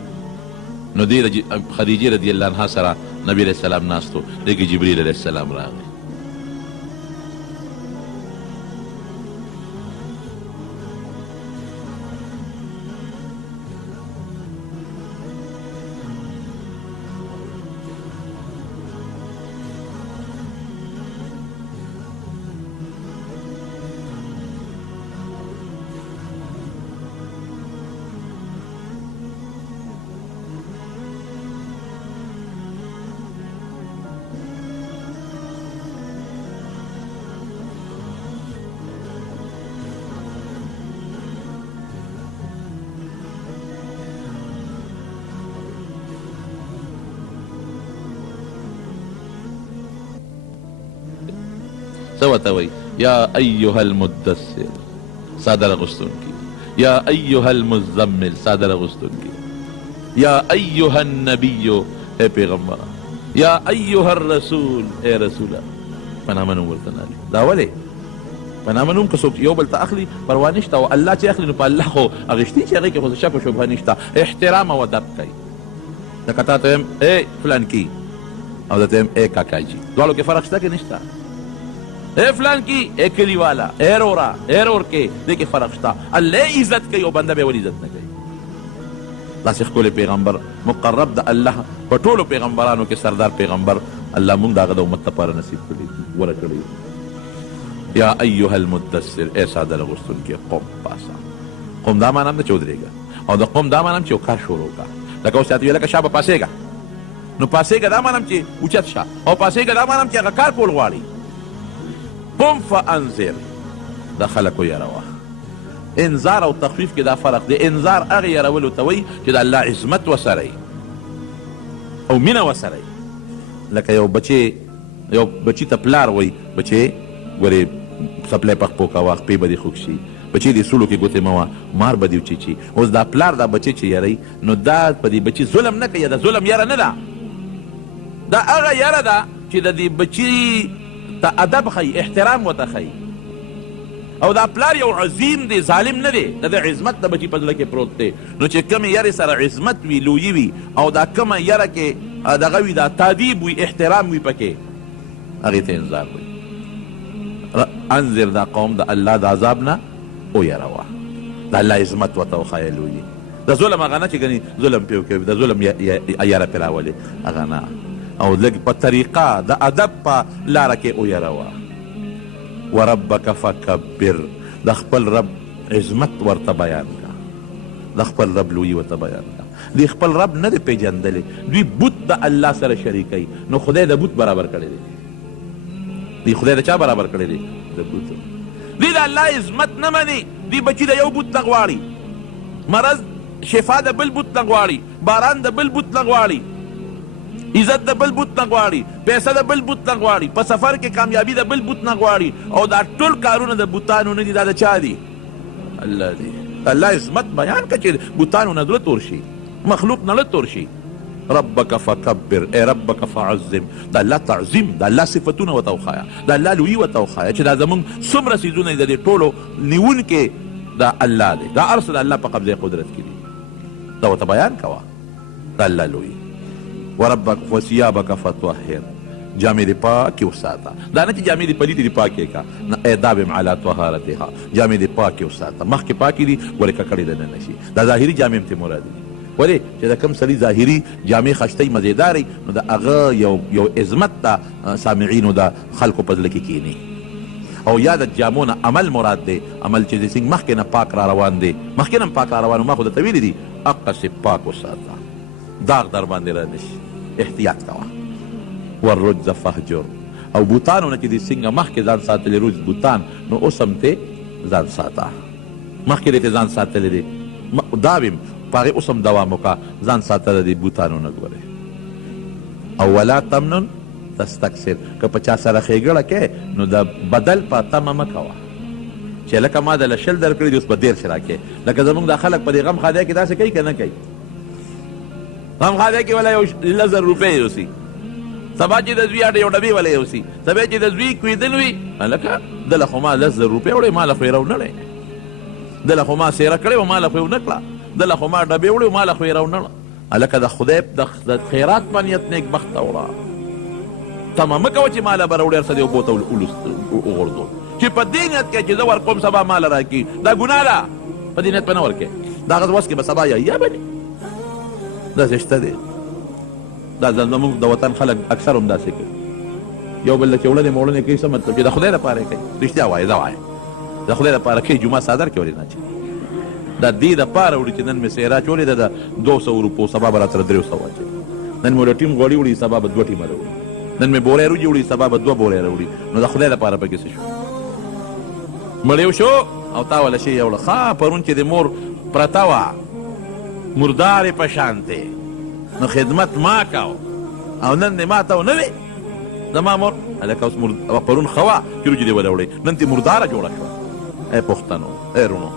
نو دې خدیجې رضی الله عنها سره نبي علیه السلام ناست و دې کې جبریل علیه السلام راغی سوتوي يا أيها المدثر صادر غستونكي يا أيها المزمل صادر غستونكي يا أيها النبي اے پیغمبر يا أيها الرسول اے رسول پنامنو ورتنالي دا ولي پنامنو که څوک یو بل ته اخلي پروا نشته او الله چې اخلي نو په الله خو اغشتي چې هغې کې خو شک و شبهه نشته احترام او ادب کوي لکه تا ته یم ای فلان کی او دا ته یم ای کاکاجي دواړو کې فرق شته که نشته اے فلان کی اے کلی والا اے رورا اے رور کے دیکھے فرق شتا اللہ عزت کئی او بندہ بے ولی عزت نہ کئی داسې ښکلی پیغمبر مقرب د الله په ټولو پیغمبرانو کې سردار پیغمبر الله مونږ د هغه د امت لپاره نصیب کړي غوره کړي یا ایها المدثر اے ساده لغوستونکي قم پاسه قم دا معنی هم ده چې ودرېږه او د قم دا معنی هم چې یو کار شروع کړه لکه اوس چاته ویل لکه شابه پاسېږه نو پاسېږه دا معنی هم چې اوچت شه او پاسېږه دا معنی هم چې هغه کار کول غواړي قم فانذر دا خلکو یروه انذار او تخفیف کې دا فرق دی انذار هغه یرولو ته وایي چې د الله عظمت وسره او مینه وسره لکه یو بچي ته پلار وایي بچې ګورې څپلی په خپو کوه خپې به دې خوږ شي بچې دې سوړو کې ګوتې مه وه مار به دې وچیچي اوس دا پلار دا بچې چې یری نو دا په دې بچي ظلم نه کوي دا ظلم یره نه ده دا هغه یره ده چې د دې بچي ته ادب ښیي احترام ورته ښیي او دا پلار یو عظیم دی ظالم نه دی د ده عظمت د بچي په زړه کې پروت دی نو چې کومې یرې سره عظمت وي لویي وي او دا کومه یره کې دغه وي دا تادیب وي احترام وي پکې هغې ته انذار وي انذر دا قوم د الله د عذاب نه ویروه د الله عظمت ورته وښایه لویي د ظلم هغه نه چې ګنې ظلم پې وکوي د ظلم یره پې راولي هغه نه او لږ په طریقه د ادب په لاره کې ویروه وربک فکبر د خپل رب عظمت ورته بیان کا د خپل رب لویي ورته بیان کا دوی خپل رب نه دی پیژندلی دوی بوت د الله سره شریکوي نو خدای د بوت برابر کړی دی دوی خدای د چا برابر کړی دی د بوت دوی د الله عظمت نه مني دوی بچي د یو بوت نه غواړي مرض شفا د بل بوت نه غواړي باران د بل بوت نه غواړي عزت د بل بوت نه غواړي پیسه د بل بوت نه غواړي په سفر کې کامیابي د بل بوت نه غواړي او دا ټول کارونه د بوتانو نه دي دا د چا دي د الله دې الله عظمت بیان که چې بوتانو نه زړه تور شي، مخلوق نه زړه تور شي. ربک فکبر، ای ربک فعظم، د الله تعظیم، د الله صفتونه ورته وښایه، د الله لویي ورته وښایه چې دا زمونږ څومره څیزونه د دې ټولو نیونکې دا الله دی، دا هر څه د الله په قبضه قدرت کې دي، دا ورته بیان کوه د الله لویي. وربک وثیابک فطهر، جامې دې پاکې وساته، دا نه چې جامې دې پلیتې دې پاکې کا، نه ای داوم علی طهارتها، جامې دې پاکې وساته، مخکې پاکې دي ورې ککړې دننه شي. دا ظاهري جامې هم ترې مراد دي، ولې چې د کوم سړي ظاهري جامې خشتۍ مزېدارې نو د هغه یو عظمت د سامعینو د خلکو په زړه کې کښېني. او یا د جامو نه عمل مراد دی، عمل چې د سنګ مخکې نه پاک را روان دی، مخکې نه پاک را روان، ما خو درته ویلي دي هغسې پاک وساته، داغ در باندې را نشي، احتیاط کوه. والرجز فهجر، او بوتانو نه چې د څنګه مخکې ځان ساتلی رجز بوتان، نو اوس هم ته ځان ساته، مخکې دې ته ځان ساتلی دی، دا ویم په هغې اوس هم دوام وکړه، ځان ساته د دې بوتانو نه ګورې. او ولا تمنن تستکثر، که په چا سره ښېګړه کوې نو د بدل په تمه مه کوه چې لکه ما دله 10 درکړي دي اوس به 13 راکړې. لکه زمونږ دا خلک په دې غم خادی کې داسې کوي که نه کوي؟ غم خادی کې ولا یو 1000 روپۍ یوسي، سبا چې د زوی اډه یو ډبې ولا یوسي، سبا چې د زوی کویدل وي هلکه دله خو ما 10 روپۍ وړې، ما له خو یې راونړی، دله خو ما سیره کړې وه، ما له خو یې ونه کړه، دله خو ما ډبې وړې ما له خو یې راونړه. هلکه د خدای د خیرات په نیت نیک بخته وړه، تمه مه کوه چې ما له به راوړې هر څه دې اوبو ته وغورځو، چې په دې نیت کې چې زه ورکوم سبا ما له راکړي، دا ګناه ده، په دې نیت به نه ورکړې، د هغه وس کې به سبا یا به داسې شته دی. دا زموږ د وطن خلک اکثر هم داسې کوي، یو بل له چې وړنې موړنې کوي، څه مطلب چې د خدای لپاره یې کوي، رښتیا وایه زه وایم د خدای لپاره کوي، جمعه څادر کې ولې نه اچوي، دا دې دپاره وړي چې نن مې سیره اچولې ده د 200 روپو، سبا به راته 300 اچوي، نن مې ټیم غوړي وړي، سبا به 2 ټیمه راوړي، نن مې بورې روجي وړي، سبا به 2 بورې راوړي، نو د خدای لپاره پکې څه شو؟ مړ شو او تا وله شي یوړه. ښه پرون چې د مور پرته وه مردارې په شانتې، نو خدمت ما کو او نن دې ما ته ونه وې زما مور، هلکه اوس پرون ښه وه چې روجي دې وله وړې، نن دې مرداره جوړه شوه. ای پښتنو، ای رونو،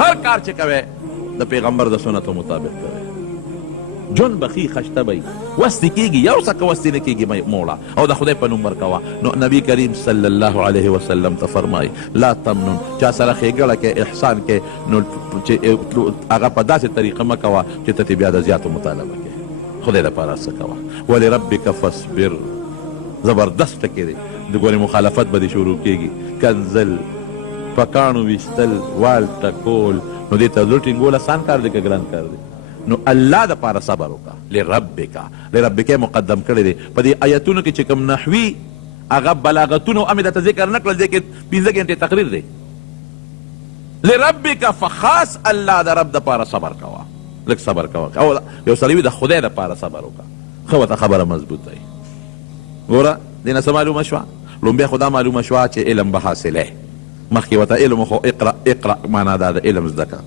هر کار چې کوئ د پیغمبر د سنتو مطابق کوئ، جون بخی خشته بی، وستی کیږي یو څه که وستی نه کیږي موړه، او د خدای په نوم ورکوه. نو نبی کریم صلی الله علیه وسلم ته فرمایي لا تمنن، چا سره ښېګړه کې احسان کې نو چې هغه په داسې طریقه مه کوه چې ته ترې بیا د زیاتو مطالبه کوې، خدای دپاره څه کوه. ولربک فاصبر، زبردست ټکې دی، د ګورې مخالفت به دې شروع کیږي، کنزل په کاڼو ویشتل، وال ټکول، نو دې ته زړه ټینګول اسان کار دی که ګران کار دی؟ نو الله د پاره صبر وکړه. لربک مقدم کړی دی په دې آیتونو کې چې کوم نحوي هغه بلاغتونه هم درته ذکر نه کړل، دې کې 15 غنټې تقریر دی. لربک فخاص الله د رب د پاره صبر کوه، لږ صبر کوه. او یو سړی وي د خدای د پاره صبر وکړه، ښه ورته خبره مضبوط دی. ګوره دې نه څه معلومه شوه؟ لومبیا خو دا معلومه شوه چې علم به حاصلی، مخکې ورته علم خو اقرا معنا دا د علم زده که،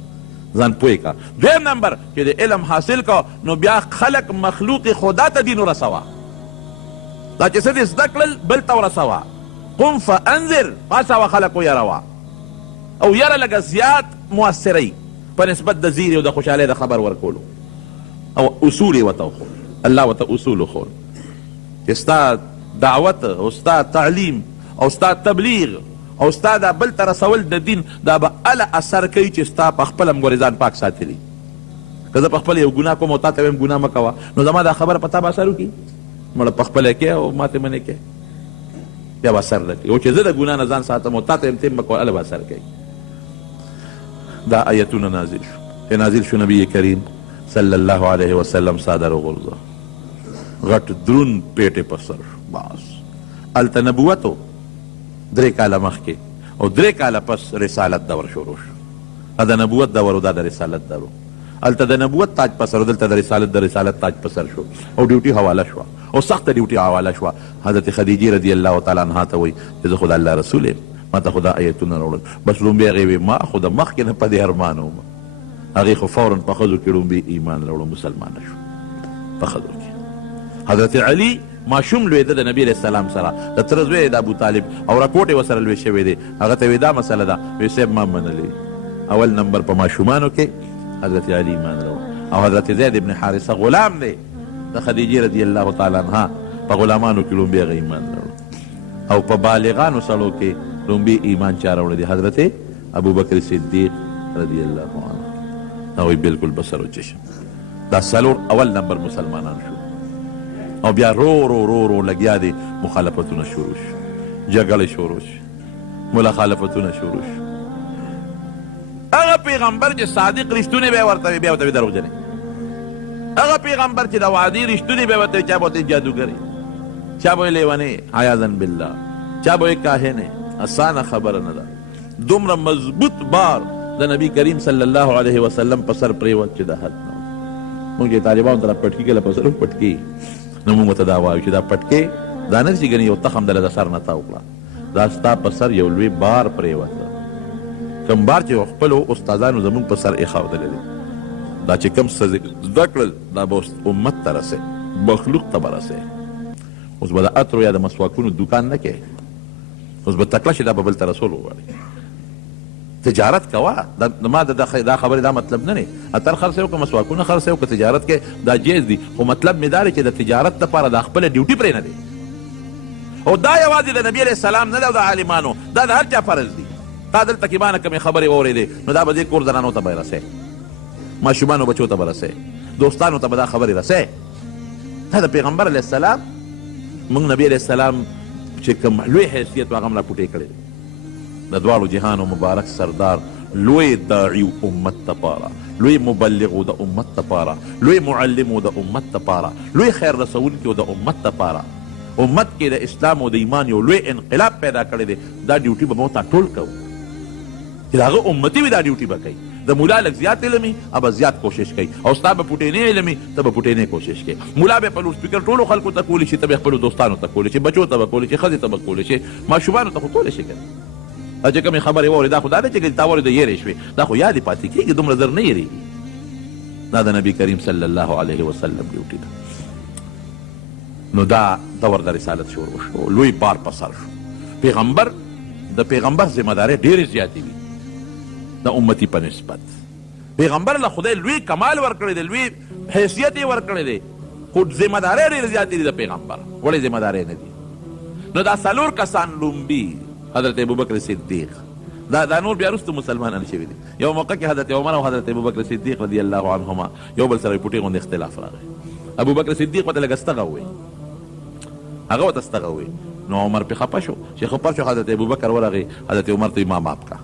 ځان پوی کا. دویم نمبر چې د علم حاصل کا نو بیا خلق مخلوق خدا ته دین ورسوه، دا چې څه دې زده کړل بل ته ورسوه. قم فانذر، پاڅوه خلق ویروه، او یره لږه زیات مؤثرۍ په نسبت د زیرې او د خوشحالۍ د خبر ورکولو، او اصول یې ورته وښول، الله ورته اصول وښول چې ستا دعوت او ستا تعلیم او ستا تبلیغ او ستا دا بل ته رسول د دین دا به اله اثر کوي چې ستا په خپل هم ګورې ځان پاک ساتلی. که زه په خپل یو ګناه کوم او تا ته وایم ګناه مه کوه، نو زما دا خبره په تا به اثر وکړي؟ مړه په خپله کې او ما ته منې کې بیا به اثر نه کوي. او چې زه د ګناه نه ځان ساتم او تا ته یم ته مه کوه، اله به اثر کوي. دا آیتونه نازل شو، چې نازل شو نبی کریم صلی الله علیه وسلم صادر وغورځه، غټ درون پیټې په سر شو، بس هلته نبوتو 3 کاله مخکې او 3 کاله پس رسالت دور شروع شو. د نبوت دور او دا د رسالت دور، هلته د نبوت تاج په سر او دلته د رسالت تاج په سر شو، او ډیوټي حواله شوه، او سخته ډیوټي حواله شوه. حضرت خدیجې رضی الله تعالی عنها ته وایي چې زه خو د الله رسول یم، ما ته خو دا آیتونه راوړل. بس لومبې هغې وایي ما خو د مخکې نه په دې ارمان وم، هغې خو فورا په ښځو کې لومبې ایمان راوړو، مسلمانه شو په ښځو کې. حضرت علي ماشوم لویده د نبی علیه السلام سره، د تره زوی د ابو طالب، او راکوټ یې ورسره لوی شوی دی. هغه ته وایي دا مسله ده، وایي صاحب ما منلې، اول نمبر په ماشومانو کې حضرت علی ایمان راوړ او حضرت زید ابن حارثه غلام دی د خدیجې رضی الله تعالی عنها په غلامانو کې لومبی هغه ایمان راوړ او په بالغانو سړو کې لومبی ایمان چا راوړی دی حضرت ابوبکر صدیق رضی الله عنه او بالکل بصر و چشم دا سلور اول نمبر مسلمانان شو او بیا رو رو رو رو لګیا دي مخالفتونه شروع شو جګړې شروع شو مخالفتونه شروع شو هغه پیغمبر چې صادق رښتونی به ورته بیا ورته دروغجن هغه پیغمبر چې د وعدې رښتونی به ورته چا به جادوګر چا به لیونی عیاذا بالله چا به کاهن اسانه خبره نه ده دومره مضبوط بار د نبی کریم صلی الله علیه وسلم په سر پریوت چې د حد نه موږ طالبانو ته پټکی کله په سر پټکی نو موږ ته دا وایو چې دا پټکی دا نه چې ګنې یو تخم دله د سر نه تاو کړه دا ستا په سر یو لوی بار پریوت کم بار چې خپلو استادانو زمونږ په سر ایښودلی دی دا چې کم څه زده کړل دا به امت ته رسئ مخلوق ته به رسئ اوس به د عطرو یا د مسواکونو دوکان نه کوې اوس به تکله چې دا به بل ته رسول وغواړي تجارت کوه ما دا خبرې دا مطلب نه دی اتر خرڅوي او که مسواکونه خرڅوي او که تجارت کې دا جایز دي خو مطلب مې دا دی چې د تجارت دپاره دا خپله ډیوټي پرې نه دی او دا یوازې د نبي علیه السلام نه دی او د عالمانو دا د هر چا فرض دي تا دلته کې مانه کمې خبرې واورېدې نو دا به دې کور زنانو ته به یې رسې ماشومانو بچو ته به رسې دوستانو ته به دا خبرې رسې دا د پیغمبر علیه السلام موږ نبي علیه السلام چې کوم لوی حیثیت و هغه هم راپوټې کړی دی د دواړو جهانو مبارک سردار لوی داعی امت تپاره لوی مبلغ د امت تپاره لوی معلم د امت تپاره لوی خیر رسونکی د امت تپاره امت کې د اسلام او د ایمان یو لوی انقلاب پیدا کړی دی دا ډیوټي به موږ ته ټول کوو چې د هغه امتي وي دا ډیوټي به کوي د ملا لږ زیات علمي هغه زیات کوشش کوي او ستا به پوټینې علمي ته به پوټینې کوشش کوي ملا به په لوډ سپیکر ټولو خلکو ته کولی شي ته به خپلو دوستانو ته کولی شي بچو ته به کولی شي ښځې ته به کولی شي ماشومانو ته خو کولی شي که چې کومې خبرې واورې دا خو دا نه چې تا واورې د یېرې شوې دا خو یادې پاتې کېږي دومره زر نه یېرېږي دا د نبي کریم صلی الله علیه وسلم ډیوټي ده نو دا دور د رسالت شروع شو لوی بار په سر شو پیغمبر د پیغمبر ذمهدارۍ ډېرې زیاتې وي د امتي په نسبت پیغمبر له خدای لوی کمال ورکړی دی لوی حیثیت یې ورکړی دی خو ذمهدارۍ ډېرې زیاتې دي د پیغمبر وړې ذمهدارۍ نه دي نو دا څلور کسان لومبي حضرت ابوبکر صدیق دا نور بیا وروسته مسلمانان شوي دي یو موقع کې حضرت عمر او حضرت ابوبکر صدیق رضی الله عنهما یو بل سره پوټې غوندې اختلاف راغی ابوبکر صدیق ورته لږ استغه ووایي هغه ورته استغه ووایي نو عمر پرې خفه شو چې خفه شو حضرت ابوبکر ورغی حضرت عمر ته ما معاف کړه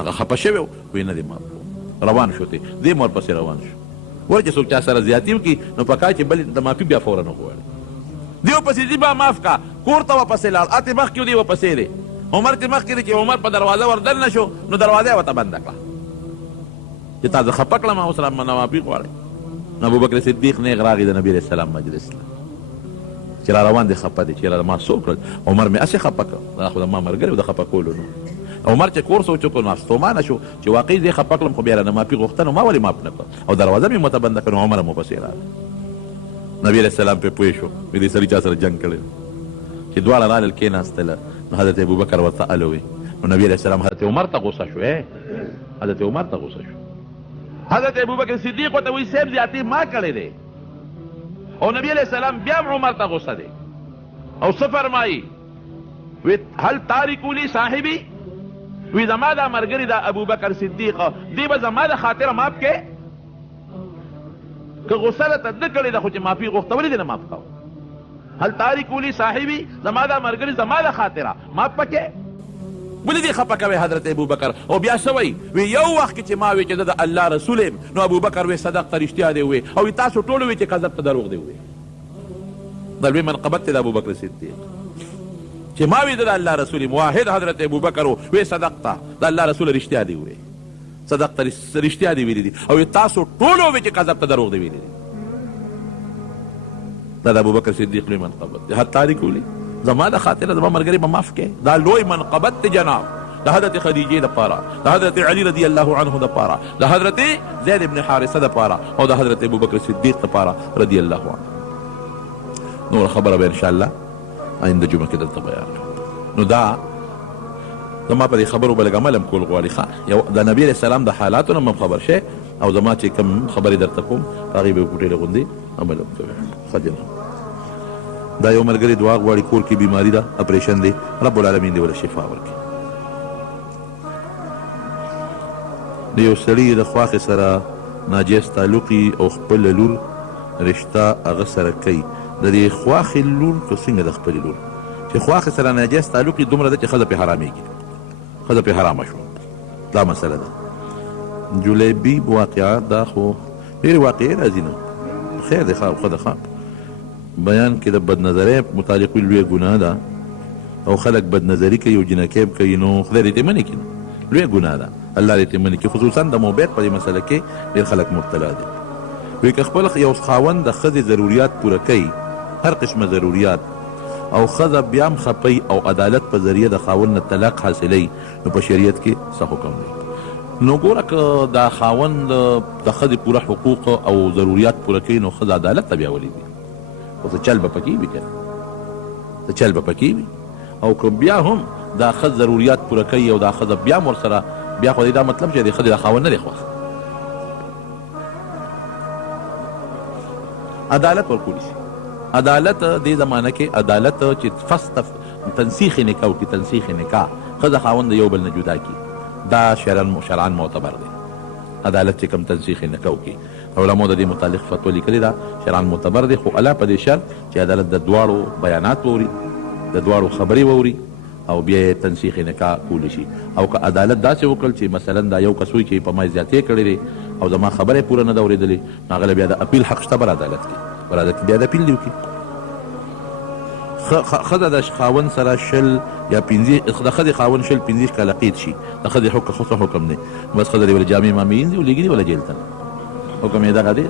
هغه خفه شوی وایي نه دې معاف روان شو دی دې مور پسې روان شو ور چې څوک چا سره زیاتي وکړي نو پکار چې بل د معافي بیا فورا وغواړي دی ورپسې دې به معاف کړه کور ته ورپسې لاړ اتې مخکې دی ورپسې دی عمر چې مخکې دی چې عمر په دروازه وردل نه شو نو دروازه یې ورته بنده کړه چې تا زه خفه کړم اوس را معافي غواړئ نو ابوبکر صدیق نیغ راغی د نبي علیه السلام مجلس ته چې را روان دی خفه دی چې را ما څه وکړل عمر مې هسې خفه کړ دا خو زما ملګری و د خفه کولو نو عمر چې کور سوچ وکړ نو ستومانه شو چې واقعي زه خفه کړم خو بیا رانه معافي غوښته نو ما ولې معاف نه کړ او دروازه مې ورته بنده کړه نو عمر هم ورپسې راغی نبي علیه السلام پرې پوه شو وایي دې سړي چا سره جنګ کړی چې دواړه رالل کېناستله نو حضرت ابوبکر ورته الوي نو نبي علیه السلام حضرت عمر ته غوسه شو حضرت عمر ته غوسه شو حضرت ابوبکر صدیق ورته وایي صاحب زیاتې ما کړی دی او نبي علیه السلام بیا هم عمر ته غوسه دی او څه فرمایي وی هل تارکو لی صاحبي وی زما دا ملګري دا ابوبکر صدیق دی به زما د خاطره معاف کې که غوسه درته نه کړې ده خو چې معافي غوښته ولې دې نه معاف کوه هل تارکو لی صاحبي زما دا ملګري زما د خاطره معاف پکې ولې دې خفه کوې حضرت ابوبکر او بیا څه وایي وی یو وخت کې چې ما وی چې زه د الله رسول یم نو ابوبکر وی صدقته رښتیا دی وی او تاسو ټولو وی چې کذب ته دروغ دی وی دا لوی منقبت دی د ابوبکر صدیق چې ما وی د الله رسول یم واحد حضرت ابوبکر وی صدقته د الله رسول رښتیا دی وی صدقته رښتیا دی ویلي دي او تاسو ټولو وی چې کذب ته دروغ دی ویلي دي دا د ابوبکر صدیق لوی منقبت دی حتی لیکولي زما د خاطره زما ملګري به معاف کړې دا لوی منقبت دی جناب د حضرت خدیجې دپاره د حضرت علي رضی الله عنه دپاره د حضرت زید ابن حارثه دپاره او د حضرت ابوبکر صدیق دپاره رضی الله عنه نور خبره به انشاءالله آینده جمعه کې دلته بیان نو دا زما په دې خبرو به لږ عمل هم کول غواړي ښه یو د نبي علیه السلام د حالاتو نه هم خبر شئ او زما چې کوم خبرې درته کوم هغې به کوټې غوندې عمل هم کوي ښه جناب دا یو ملګري دعا غواړي کور کې بیماري ده اپریشن دی رب العالمین دې وله شفا ورکړي د یو سړي د خواښې سره ناجیز تعلقي او خپل لور رشته هغه سره کوي د دې خواښې لور که څنګه د خپلې لور چې خواښې سره ناجیز تعلقي دومره ده چې ښځه پرې حرامېږي ښځه پرې حرامه شوه دا مسله ده جلیبي واقعه دا خو ډېرې واقعې راځي نه خیر دی ښه ښه ده ښه بیان کې د بدنظرۍ متعلق وي لویه ګناه ده او خلک بدنظري کوي او جنکۍ کوي نو خدای دې منې کړي لویه ګناه ده الله دې منې کړي خصوصا د موبایل په دې مسله کې ډېر خلک مبتلا دي وایي که خپل یو خاوند د ښځې ضروریات پوره کوي هر قسمه ضروریات او ښځه بیا هم خپی او عدالت په ذریعه د خاوند نه طلاق حاصلوي نو په شریعت کې څه حکم دی نو ګوره که دا خاوند د ښځې پوره حقوق او ضروریات پوره کوي نو ښځه عدالت ته بیا ولې وي خو څه چل به پکې وي که څه چل به پکې وي او که بیا هم دا ښځ ضروریات پوره کوي او دا ښځه بیا هم ورسره بیا خو دا مطلب چې د ښځې د خاوند نه دی خوښ عدالت ورکولی شي عدالت دې زمانه کې عدالت چې فست تنسیخ نکاح وکړي تنسیخ نکاح ښځه خاوند یو بل نه جدا کړي دا شرعاً معتبر دی عدالت چې کوم تنسیخ نکاح وکړي علماء د دې متعلق فتوا لیکلې ده شرعاً معتبر دی خو الله په دې شرط چې عدالت د دواړو بیانات واوري د دواړو خبرې واوري او بیا یې تنسیخ نکاح کولی شي او که عدالت داسې وکړل چې مثلا دا یو کس وي چې په ما زیاتې کړې دی او زما خبرې پوره نه ده اورېدلې نو هغه بیا د اپیل حق شته بر عدالت کې بر عدالت کې بیا د اپیل دی وکړي ښځه د خاوند سره شل یا پنځه د ښځې خاوند شل 15 کاله قید شي د ښځې حکم دی بس ښځه دې ولې جامې مامې وینځي او لېږي دې وله جیل ته حکم یې دغه دی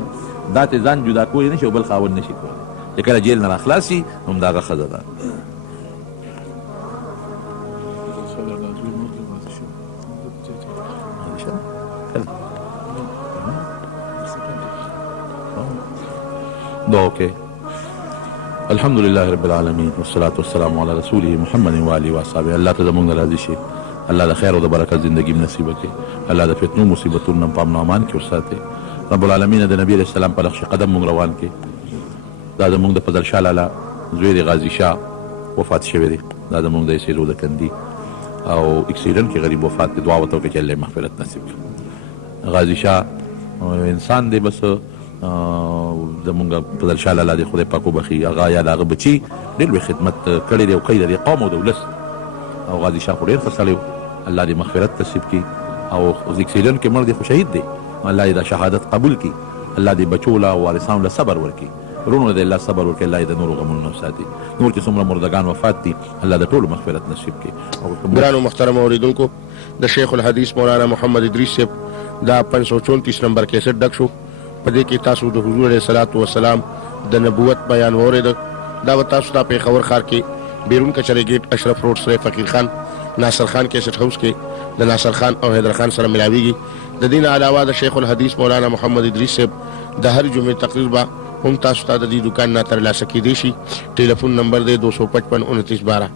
دا ته ځان جدا کولی نه شي او بل خاوند نه شي کولی چې کله جیل نه راخلاص شي نو همدغه ښځه ده دا اوكي الحمد لله رب العالمين والصلاة والسلام على رسوله محمد وآله وصحبه الله ته زموږ نه راضي شي الله د خیر او د برکت زندگی نصیب کړي الله د فتنو مصیبتونو نه پام امان کې وساتي رب العالمین د نبی علیہ السلام په نقش قدم مونږ روان کې دا زموږ د فضل شاه لالا زوی د غازی شاه وفات شوی دی دا زموږ د سیلو د کندي او اکسیډنټ کې غریب وفات دی دعا وته کې الله مغفرت نصیب کړي غازی شاه انسان دی بس زمونږ فضل شاه لالا دی خدای پاک وبخي هغه یا د هغه بچي ډېر لوی خدمت کړی دی او کوي د قوم او د ولس او غازي شاه خو ډېر ښه سړی و الله دې مغفرت نصیب کړي او اکسیډنټ کې مړ دی خو شهید دی الله دې دا شهادت قبول کړي الله دې بچو له وارثانو له صبر ورکړي ورونو دې الله صبر ورکړي الله دې د نورو غمونو نه وساتي نور چې څومره مردگان وفات دي الله د ټولو مغفرت نصیب کړي ګرانو محترم اوریدونکو د شیخ الحدیث مولانا محمد ادریس صاحب دا 534 نمبر کیسټ ډک شو په دې کې تاسو د حضور علیه الصلاۃ والسلام د نبوت بیان واورید دا و تاسو ته پیښور ښار کې بیرون کچري گیټ اشرف روډ سره فقیر خان ناصر خان کیسټ هاوس کې د ناصر خان او حیدر خان سره ملاویږي د دین علاوه د شیخ الحدیث مولانا محمد ادریس صاحب د هر جمعې تقریر با هم تاسو ته د دې دکان نه ترلاسه کیدی شي ټلیفون نمبر دی 255 29 12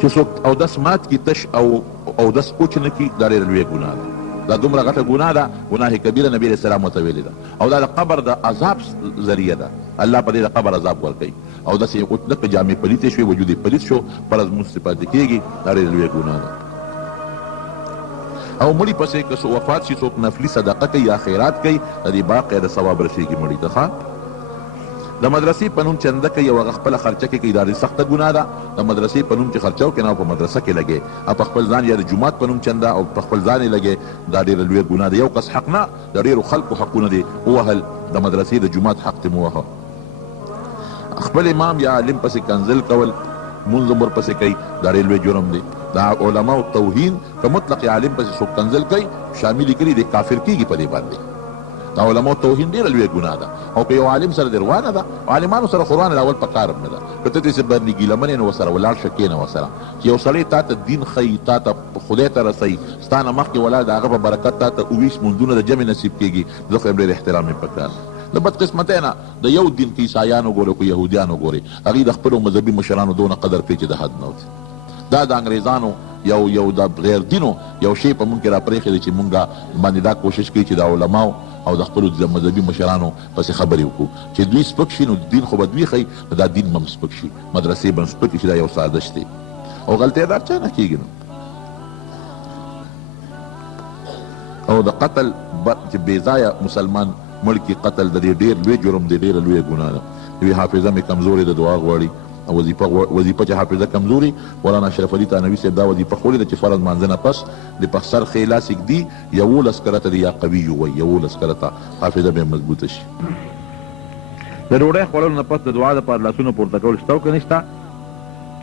چې څوک او داس مات کی تش او داس اوچ نه کی دا ډېره لویه ګناه ده دا دومره غټه ګناه ده ګناه کبیره نبی علیه السلام ورته ویلې ده او دا د قبر د عذاب ذریعه ده الله په دې د قبر عذاب ورکوي او داسې یو لکه جامې پلیتې شوې وجود یې پلیت شو فرض مونځ پاتې کېږي دا ډېره لویه ګناه ده او مړي پسې که وفات شي څوک نفلي صدقه کوي یا خیرات کوي د دې باقی د ثواب رسېږي مړي ته ښه د مدرسې په نوم چنده کوي او هغه خپله خرچه کوي دا ډېره سخته ګناه ده د مدرسې په نوم چې خرچه وکړي نو په مدرسه کې لګې او په خپل ځان یا د جومات په نوم چنده او په خپل ځان یې لګې دا ډېره لویه ګناه ده یو کس حق نه د ډېرو خلکو حقونه دي ووهل د مدرسې د جومات حق دې مو وهه خپل امام یا عالم پسې کنزل کول مونځ هم ورپسې کوي دا ډېر لوی جرم دی دا علماء توهین که مطلق عالم پسې څوک کنزل کوي شامل یې کړي دی کافر کېږي په دې باندې دا علماء توهین ډېره لویه ګناه ده او که یو عالم سره دې روانه ده عالمانو سره خو روانه ده اول پکار هم نه ده که ته داسې باندې ګیله منې نو ورسره ولاړ شه کښېنه ورسره چې یو سړی تا ته دین ښیي تا ته خدای ته رسوي ستا نه مخکې ولاړ د هغه په برکت تا ته 19 مونځونه د جمع نصیب کېږي زه خو یم ډېر احترام یې پکار د بدقسمتۍ نه د یو دین کې عیسایان وګورئ که یهودیان وګورئ هغوی د خپلو مذهبي مشرانو دونه قدر کوي چې د حد نه وځي دا د انګریزانو یو د غیر دینو یو شی په مونږ کې را پرېښی دی چې مونږ باندې دا کوشش کوي چې د علماو او د خپلو مذهبي مشرانو پسې خبرې وکړو چې دوی سپک شي نو دین خو به دوی ښیي نو دا دین به هم سپک شي، مدرسې به هم سپکې شي. دا یو سازش دی او غلطۍ دا چا نه کېږي نو. او د قتل چې بې ځایه مسلمان مړ کي قتل د دې ډېر لوی جرم دی، ډېره لویه ګناه ده. یوې حافظه مې کمزورې د دعا غواړي او وظیفه چې حافظه کمزوري مولانا اشرف علي تانوي صاحب دا وظیفه خولې ده چې فرض مانځه نه پس د په سر ښې لاس ږدي 11 کرته دی یا قوي وي 11 کرته حافظه به مضبوطه شي. د ډوډۍ خوړلو نه پس د دعا دپاره لاسونه پورته کول شته او که نشته؟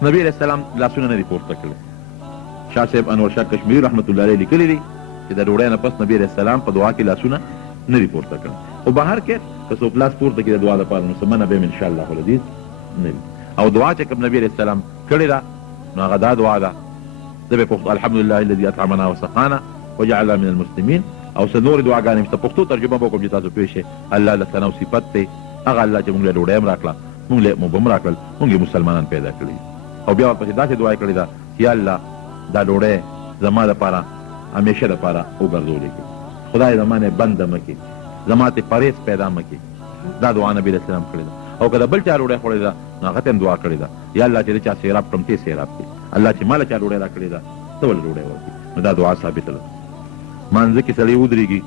نبي علیه السلام لاسونه نه دي پورته کړي. شاه صاحب انور شاه کشمیري رحمت الله علیه لیکلي دي چې د ډوډۍ نه پس نبي علیه السلام په دعا کې لاسونه نه دي پورته کړي. خو بهر کې که څوک لاس پورته کړي د دعا دپاره نو څه منع به یم انشاءالله العزیز نه وي. او دعا چې کوم نبي علیه السلام کړې ده نو هغه دا دعا ده، زه به پښتو الحمدلله الذي اطعمنا وسقانا وجعلنا من المسلمین او څه نورې دعاګانې مې په پښتو ترجمه به وکړم چې تاسو پوه شئ. الله د ثنا او صفت دی، هغه الله چې موږ له ډوډۍ هم راکړه، موږ به هم راکړل، موږ یې مسلمانان پیدا کړي. او بیا ورپسې داسې دعا یې کړې ده چې یا الله دا ډوډۍ زما دپاره همیشه دپاره وګرځولې کړي، خدای زما نه بنده مه کړي، زما ته پرهیز پیدا مه کړي. دا دعا نبي علیه السلام کړې ده. او که د بل چا ډوډۍ خوړې ده نو هغه ته هم دعا کړې ده یا الله چې د چا سیراب کړم ته سیراب کړي، الله چې ماله چا ډوډۍ را کړې ده ته ولې ډوډۍ ورکړي. نو دا دعا ثابته ده. مانځه کې سړی ودرېږي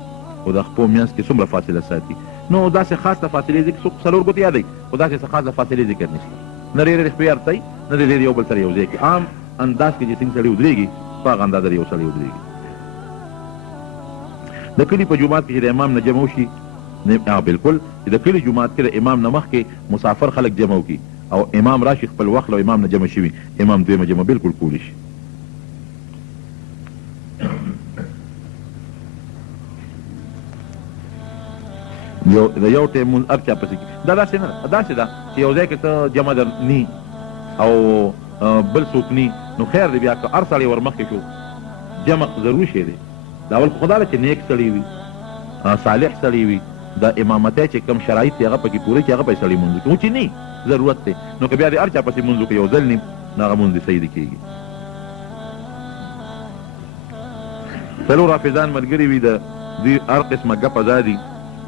او د خپو منځ کې څومره فاصله ساتي نو داسې خاصه فاصلې ذکر څوک څلور ګوتې یادوي خو داسې څه خاصه فاصلې ذکر نشته، نه ډېرې خپې ارتئ نه ډېرې یو بل سره یو ځای کې عام انداز کې چې څنګه سړی ودرېږي په هغه اندازه یو سړی ودرېږي. د کلي په جومات کې چې د امام نه جمع وشي بالکل چې د کلي جومات کې د امام نه مخکې مسافر خلک جمع وکړي او امام راشي خپل وخت له امام نه جمع شوي امام دویمه جمع بالکل کولی شي. د یو ټیم مونځ هر چا پسې دا داسې نه ده، داسې ده چې یو ځای کې ته جمع در نی او بل څوک نی نو خیر دی، بیا که هر سړی ورمخکې شو جمع ضروري شی دی. دا اول خدا ده چې نیک سړی وي، صالح سړی وي، د امامتۍ چې کوم شرایط دي هغه پکې پوره کړي، هغه پسې سړی مونځ کوي. چې نه ضرورت دی نو که بیا د هر چا پسې مونځ وکړي یو ځل نیم نو هغه مونځ صحیح دی کېږي. څلور حافظان ملګري وي د دوی هر قسمه ګپ ازادي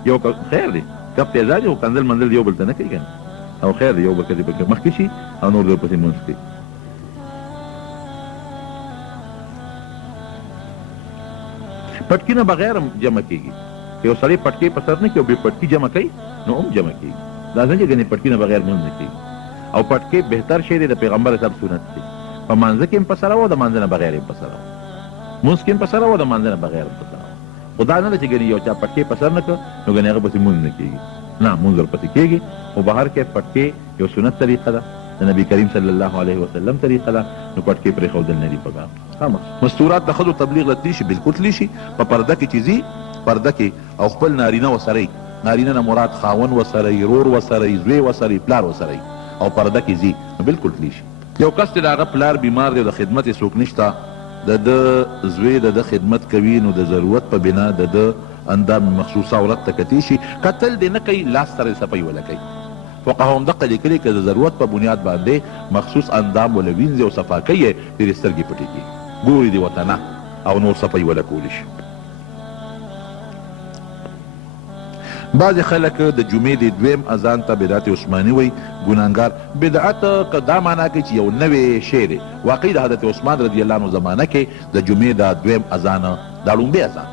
یو خیر دی ګپ ته ازادي او کنځل منځل یو بل ته نه کوي که نه او خیر دی یو بل کدې پکې مخکې شي او نور د پسې مونځ کوي. پټکي نه بغیر هم جمع کېږي، یو سړی پټکي په سر نه کوي او بې پټکي جمع کوي نو هم جمع کېږي. دا نه چې ګنې پټکي نه بغیر مونځ نه کېږي. او پټکي بهتر شی دی د پیغمبر صاحب سنت دی، په مانځه کې هم په سره و د مانځه نه بغیر هم په سره و، مونځ کې هم په سره و د مانځه نه بغیر هم په سره و. خو دا نه ده چې ګنې یو چا پټکي په سر نه کړ نو ګنې هغه پسې مونځ نه کېږي، نه مونځ ورپسې کېږي. خو بهر کې پټکي یو سنت طریقه ده، د نبي کریم صلی الله علیه وسلم طریقه ده، نو پټکي پرېښودل نه دي پکار. مستورات د ښځو تبلیغ تللی شي، بالکل تللی شي، په پرده کې چې ځي پرده کې او خپل نارینه وسره نارینه نه مراد خاون وسره رور وسره زوی وسره پلار وسره او پرده کې ځي نو بالکل تللی شي. یو کس چې د هغه پلار بیمار دی او د خدمت یې څوک نشته، د زوی د خدمت کوي نو د ضرورت په بنا د اندام مخصوصه عورت ته کتی شي، قتل دې نه کوي لاس سره صفی ولا کوي. فقهاو هم دقه لیکلي که د ضرورت په بنیاد باندې مخصوص اندام ولا وینځي او صفا کوي ډېرې سترګې پټې کړي ګوري دې ورته نه او نور صفی ولا کولی شي. بعضې خلک د جمعې د دویم اذان ته بدعت عثماني وایي. ګناهګار بدعت که دا معنا کوي چې یو نوی شی دی، واقعي د حضرت عثمان رضی الله عنه زمانه کې د جمعې د دویم اذان دا لومبی اذان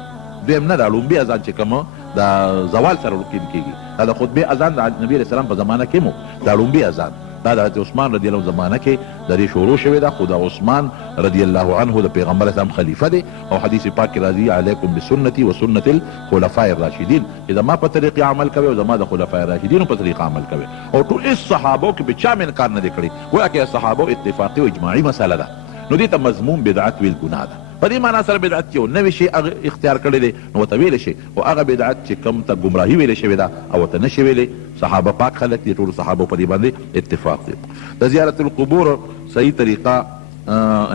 دویم نه دا لومبی اذان چې کوم د زوال سره رقیم کېږي دا د خطبې اذان د نبي علیه السلام په زمانه کې مو دا لومبی اذان دا د حضرت عثمان رضی الله عنه زمانه کې د دې شروع شوې ده. خو د عثمان رضی الله عنه د پیغمبر اسلام خلیفه دی او حدیث پاک کې راځي علیکم بسنتي و سنت الخلفاء الراشدین چې زما په طریقې عمل کوي او زما د خلفای راشدینو په طریقه عمل کوي. او ټول هېڅ صحابو کې به چا انکار نه دی کړی، ګویا کې صحابو اتفاقي او اجماعي مسله ده. نو دې ته مضمون بدعت ویل ګناه ده. په دې معنا سره بدعت چې یو نوی شی اختیار کړی دی نو ورته ویلی شي، او هغه بدعت چې کوم ته ګمراهي ویلې شوې ده او ورته نه شي ویلی. صحابه پاک خلک دي، ټولو صحابو په دې باندې اتفاق دی. د زیارت القبور صحیح طریقه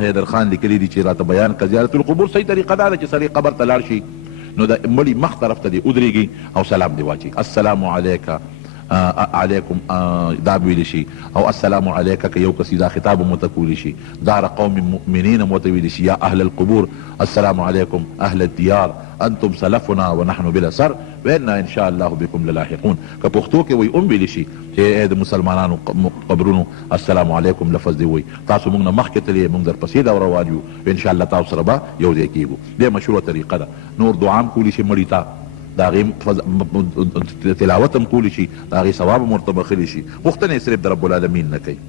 حیدر خان لیکلی دي چې راته بیان کړه. زیارت القبور صحیح طریقه دا ده چې سړی قبر ته لاړ شي نو د مړي مخ طرف ته دې ودرېږي او سلام دې واچي، السلام علیکه علیکم دا ویل شي او السلام علیک که یو کس دا خطاب متکول شي دار قوم مؤمنین متویل شي یا اهل القبور السلام علیکم اهل الديار انتم سلفنا ونحن بالاثر وانا ان شاء الله بكم للاحقون که پښتو کې وی ویل شي چې د مسلمانانو قبرونو السلام علیکم لفظ دی وی تاسو موږ نه مخکې تللی موږ در پسې دا روان یو ان شاء الله تاسو سره به یو ځای کېږو دې مشروع طریقه ده نور دعا هم کولی شي مړي ته د هغې تلاوت هم کولی شي د هغې ثواب هم ورته بخلی شي غوښتنه یې صرف د رب العالمین نه کوي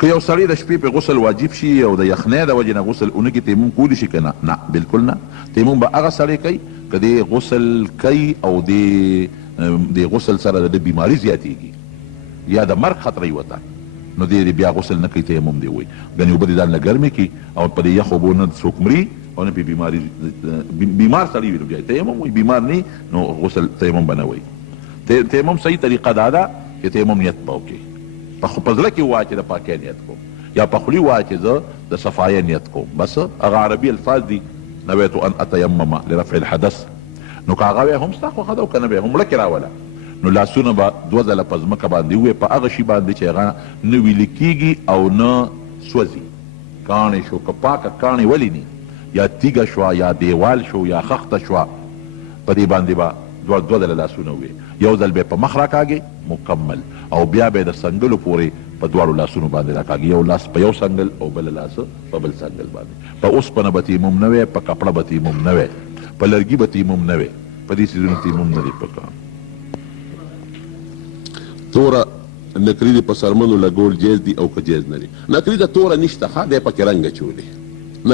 که یو سړی د شپې په غسل واجب شي او د یخنۍ د وجې نه غسل اونه کې تیمم کولی شي که نه بالکل نه تیمم به هغه سړی کوي که دی غسل کوي او د غسل سره د بیماري زیاتېږي یا د مرګ خطره یې وته نو دی بیا غسل نه کوي تیمم دی وایي ګنې اوبه دې ځان له ګرمې کړي او په دې یخ اوبو نه څوک مري او نه پې بیمار سړی وي نو بیا تیمم وایي بیمار نه نو غسل تیمم به نه وایي تیمم صحیح طریقه دا ده چې تیمم نیت به وکړي په زړه کې ووایه چې د پاکۍ نیت کوم یا په خولي ووایه چې زه د صفایۍ نیت کوم بس هغه عربي الفاظ دي نویت ان اتیمم لرفع الحدث نو که هغه وی هم ستا خوښه ده او که نه وی هم لکې راوله نو لاسونه به دوه ځله په ځمکه باندې ووایې په هغه شي باندې چې هغه نه ویلې کېږي او نه سوځي کاڼې شو که پاکه کاڼې ولې نه یا تیږه شوه یا دیوال شو یا خښته شوه په دې باندې به دوه ځله لاسونه ووایې یو ځل به په مخ راکاږې مکمل او بیا به د سنګلو پورې په دواړو لاسونو باندې راکاږي یو لاس په یو سنګل او بل لاس په بل سنګل باندې په اوسپنه به تیمم نه وی په کپړه به تیمم نه وی په لرګي به تیمم نه وی په دې څیزونو تیمم نه دی پکار توره نکري د په څرمنو لګول جایز دي او که جایز نه دي نکري د توره نشته ښه دی پکې رنګ اچولی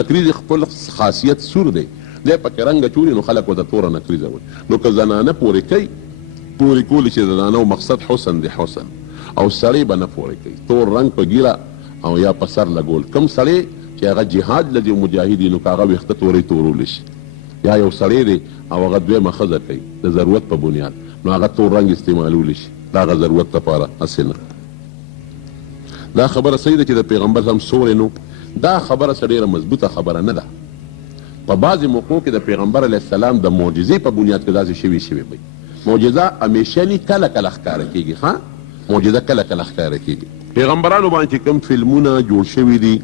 نکري د خپل خاصیت سور دی پکې رنګ اچولی نو خلک ورته توره نکریزه وایي نو که زنانه پورې کوي پورې کولی چې د زنانو مقصد حسن دی حسن او سړی به نه پورې کوي تور رنګ په ګیره او یا په سر لګول کم سړی چې هغه جهاد لدی مجاهد وي نو که هغه ویښته تورې تورولی شي یا یو سړی دی او هغه دویمه ښځه کوي د ضرورت په بنیاد نو هغه تور رنګ استعمالولی شي د هغه ضرورت لپاره هسې نه دا خبره صحیح ده چې د پیغمبر هم سوری نو دا خبره څه ډېره مضبوطه خبره نه ده په بعضې موقعو کې د پیغمبر علیه السلام د معجزې په بنیاد کې داسې شوي وي معجزه همیشه ني کله کله ښکاره کېږي ښه معجزه کله کله ښکاره کېږي پیغمبرانو باندې چې کوم فلمونه جوړ شوي دي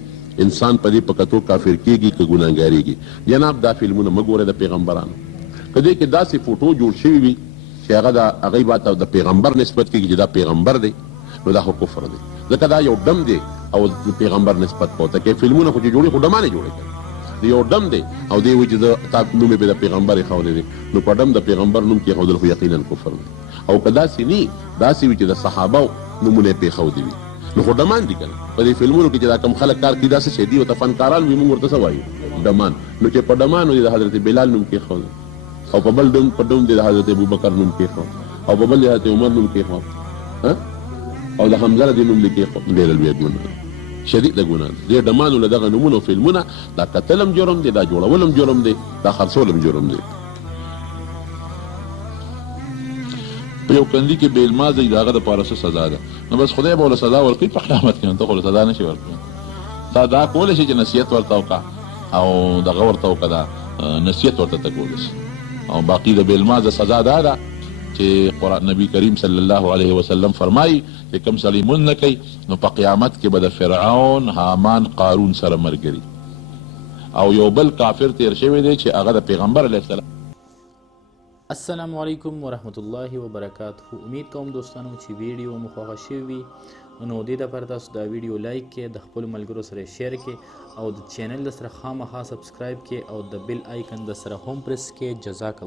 انسان په دې په کتو کافر کېږي که ګناهګارېږي جناب دا فلمونه مه ګورئ د پیغمبرانو که دې کې داسې فوټو جوړ شوي وي چې هغه د هغې باندې د پیغمبر نسبت کېږي چې دا پیغمبر دی نو دا خو کفر دی ځکه دا یو ډم دی او د پیغمبر نسبت کوته کې فلمونه خو چې جوړي خو ډمانې جوړې کوي یو ډم دی او دی وایي چې تا نوم یې د پیغمبر ایښولی دی نو په ډم د پیغمبر نوم کېښودل خو یقینا کفر دی او که داسې ني داسې وي چې د صحابو نومونه یې پرېښودي وي نو خو ډمان دي که نه په دې فلمونو کې چې دا کوم خلک کار کوي داسې شی دي ورته فنکاران وي موږ ورته څه وایو ډمان نو چې په ډمانو د حضرت بلال نوم کېښود او په بل ډم په ډوم د حضرت ابوبکر نوم کېښود او په بل د حضرت عمر نوم کېښود او د حمزه رضی نوم دې کېښود ډېره لویه ګناه شدید ګناه دې ډمانو له دغه نومونو فلمونه دا قتل هم جرم دی دا جوړول هم جرم دی دا خرڅول هم جرم دی په یو کندي کې بې المازه د هغه دپاره څه سزا ده نو بس خدای به ورله سزا ورکوي په قیامت کې نو ته خو له سزا نشي ورکوي تا دا کولی شي چې نصیحت ورته وکړه او دغه ورته وکړه دا نصیحت ورته ته کولی شي او باقي د بې المازه سزا دا ده چې نبی کریم صلی الله علیه وسلم فرمایي چې کوم سړی لمونځ نه کوي نو په قیامت کې به د فرعون حامان قارون سره ملګري او یو بل کافر تیر شوی دی چې هغه د پیغمبر علیه السلام السلام علیکم ورحمت الله وبرکاته امید کوم دوستانو چې ویډیو مو خوښه شوې وي نو دې دپاره تاسو دا ویډیو لایک کړئ د خپلو ملګرو سره شیر کړئ او د چینل سره خامخا سبسکرایب کړئ او د بیل آیکن د سره هم پرس کړئ جزاک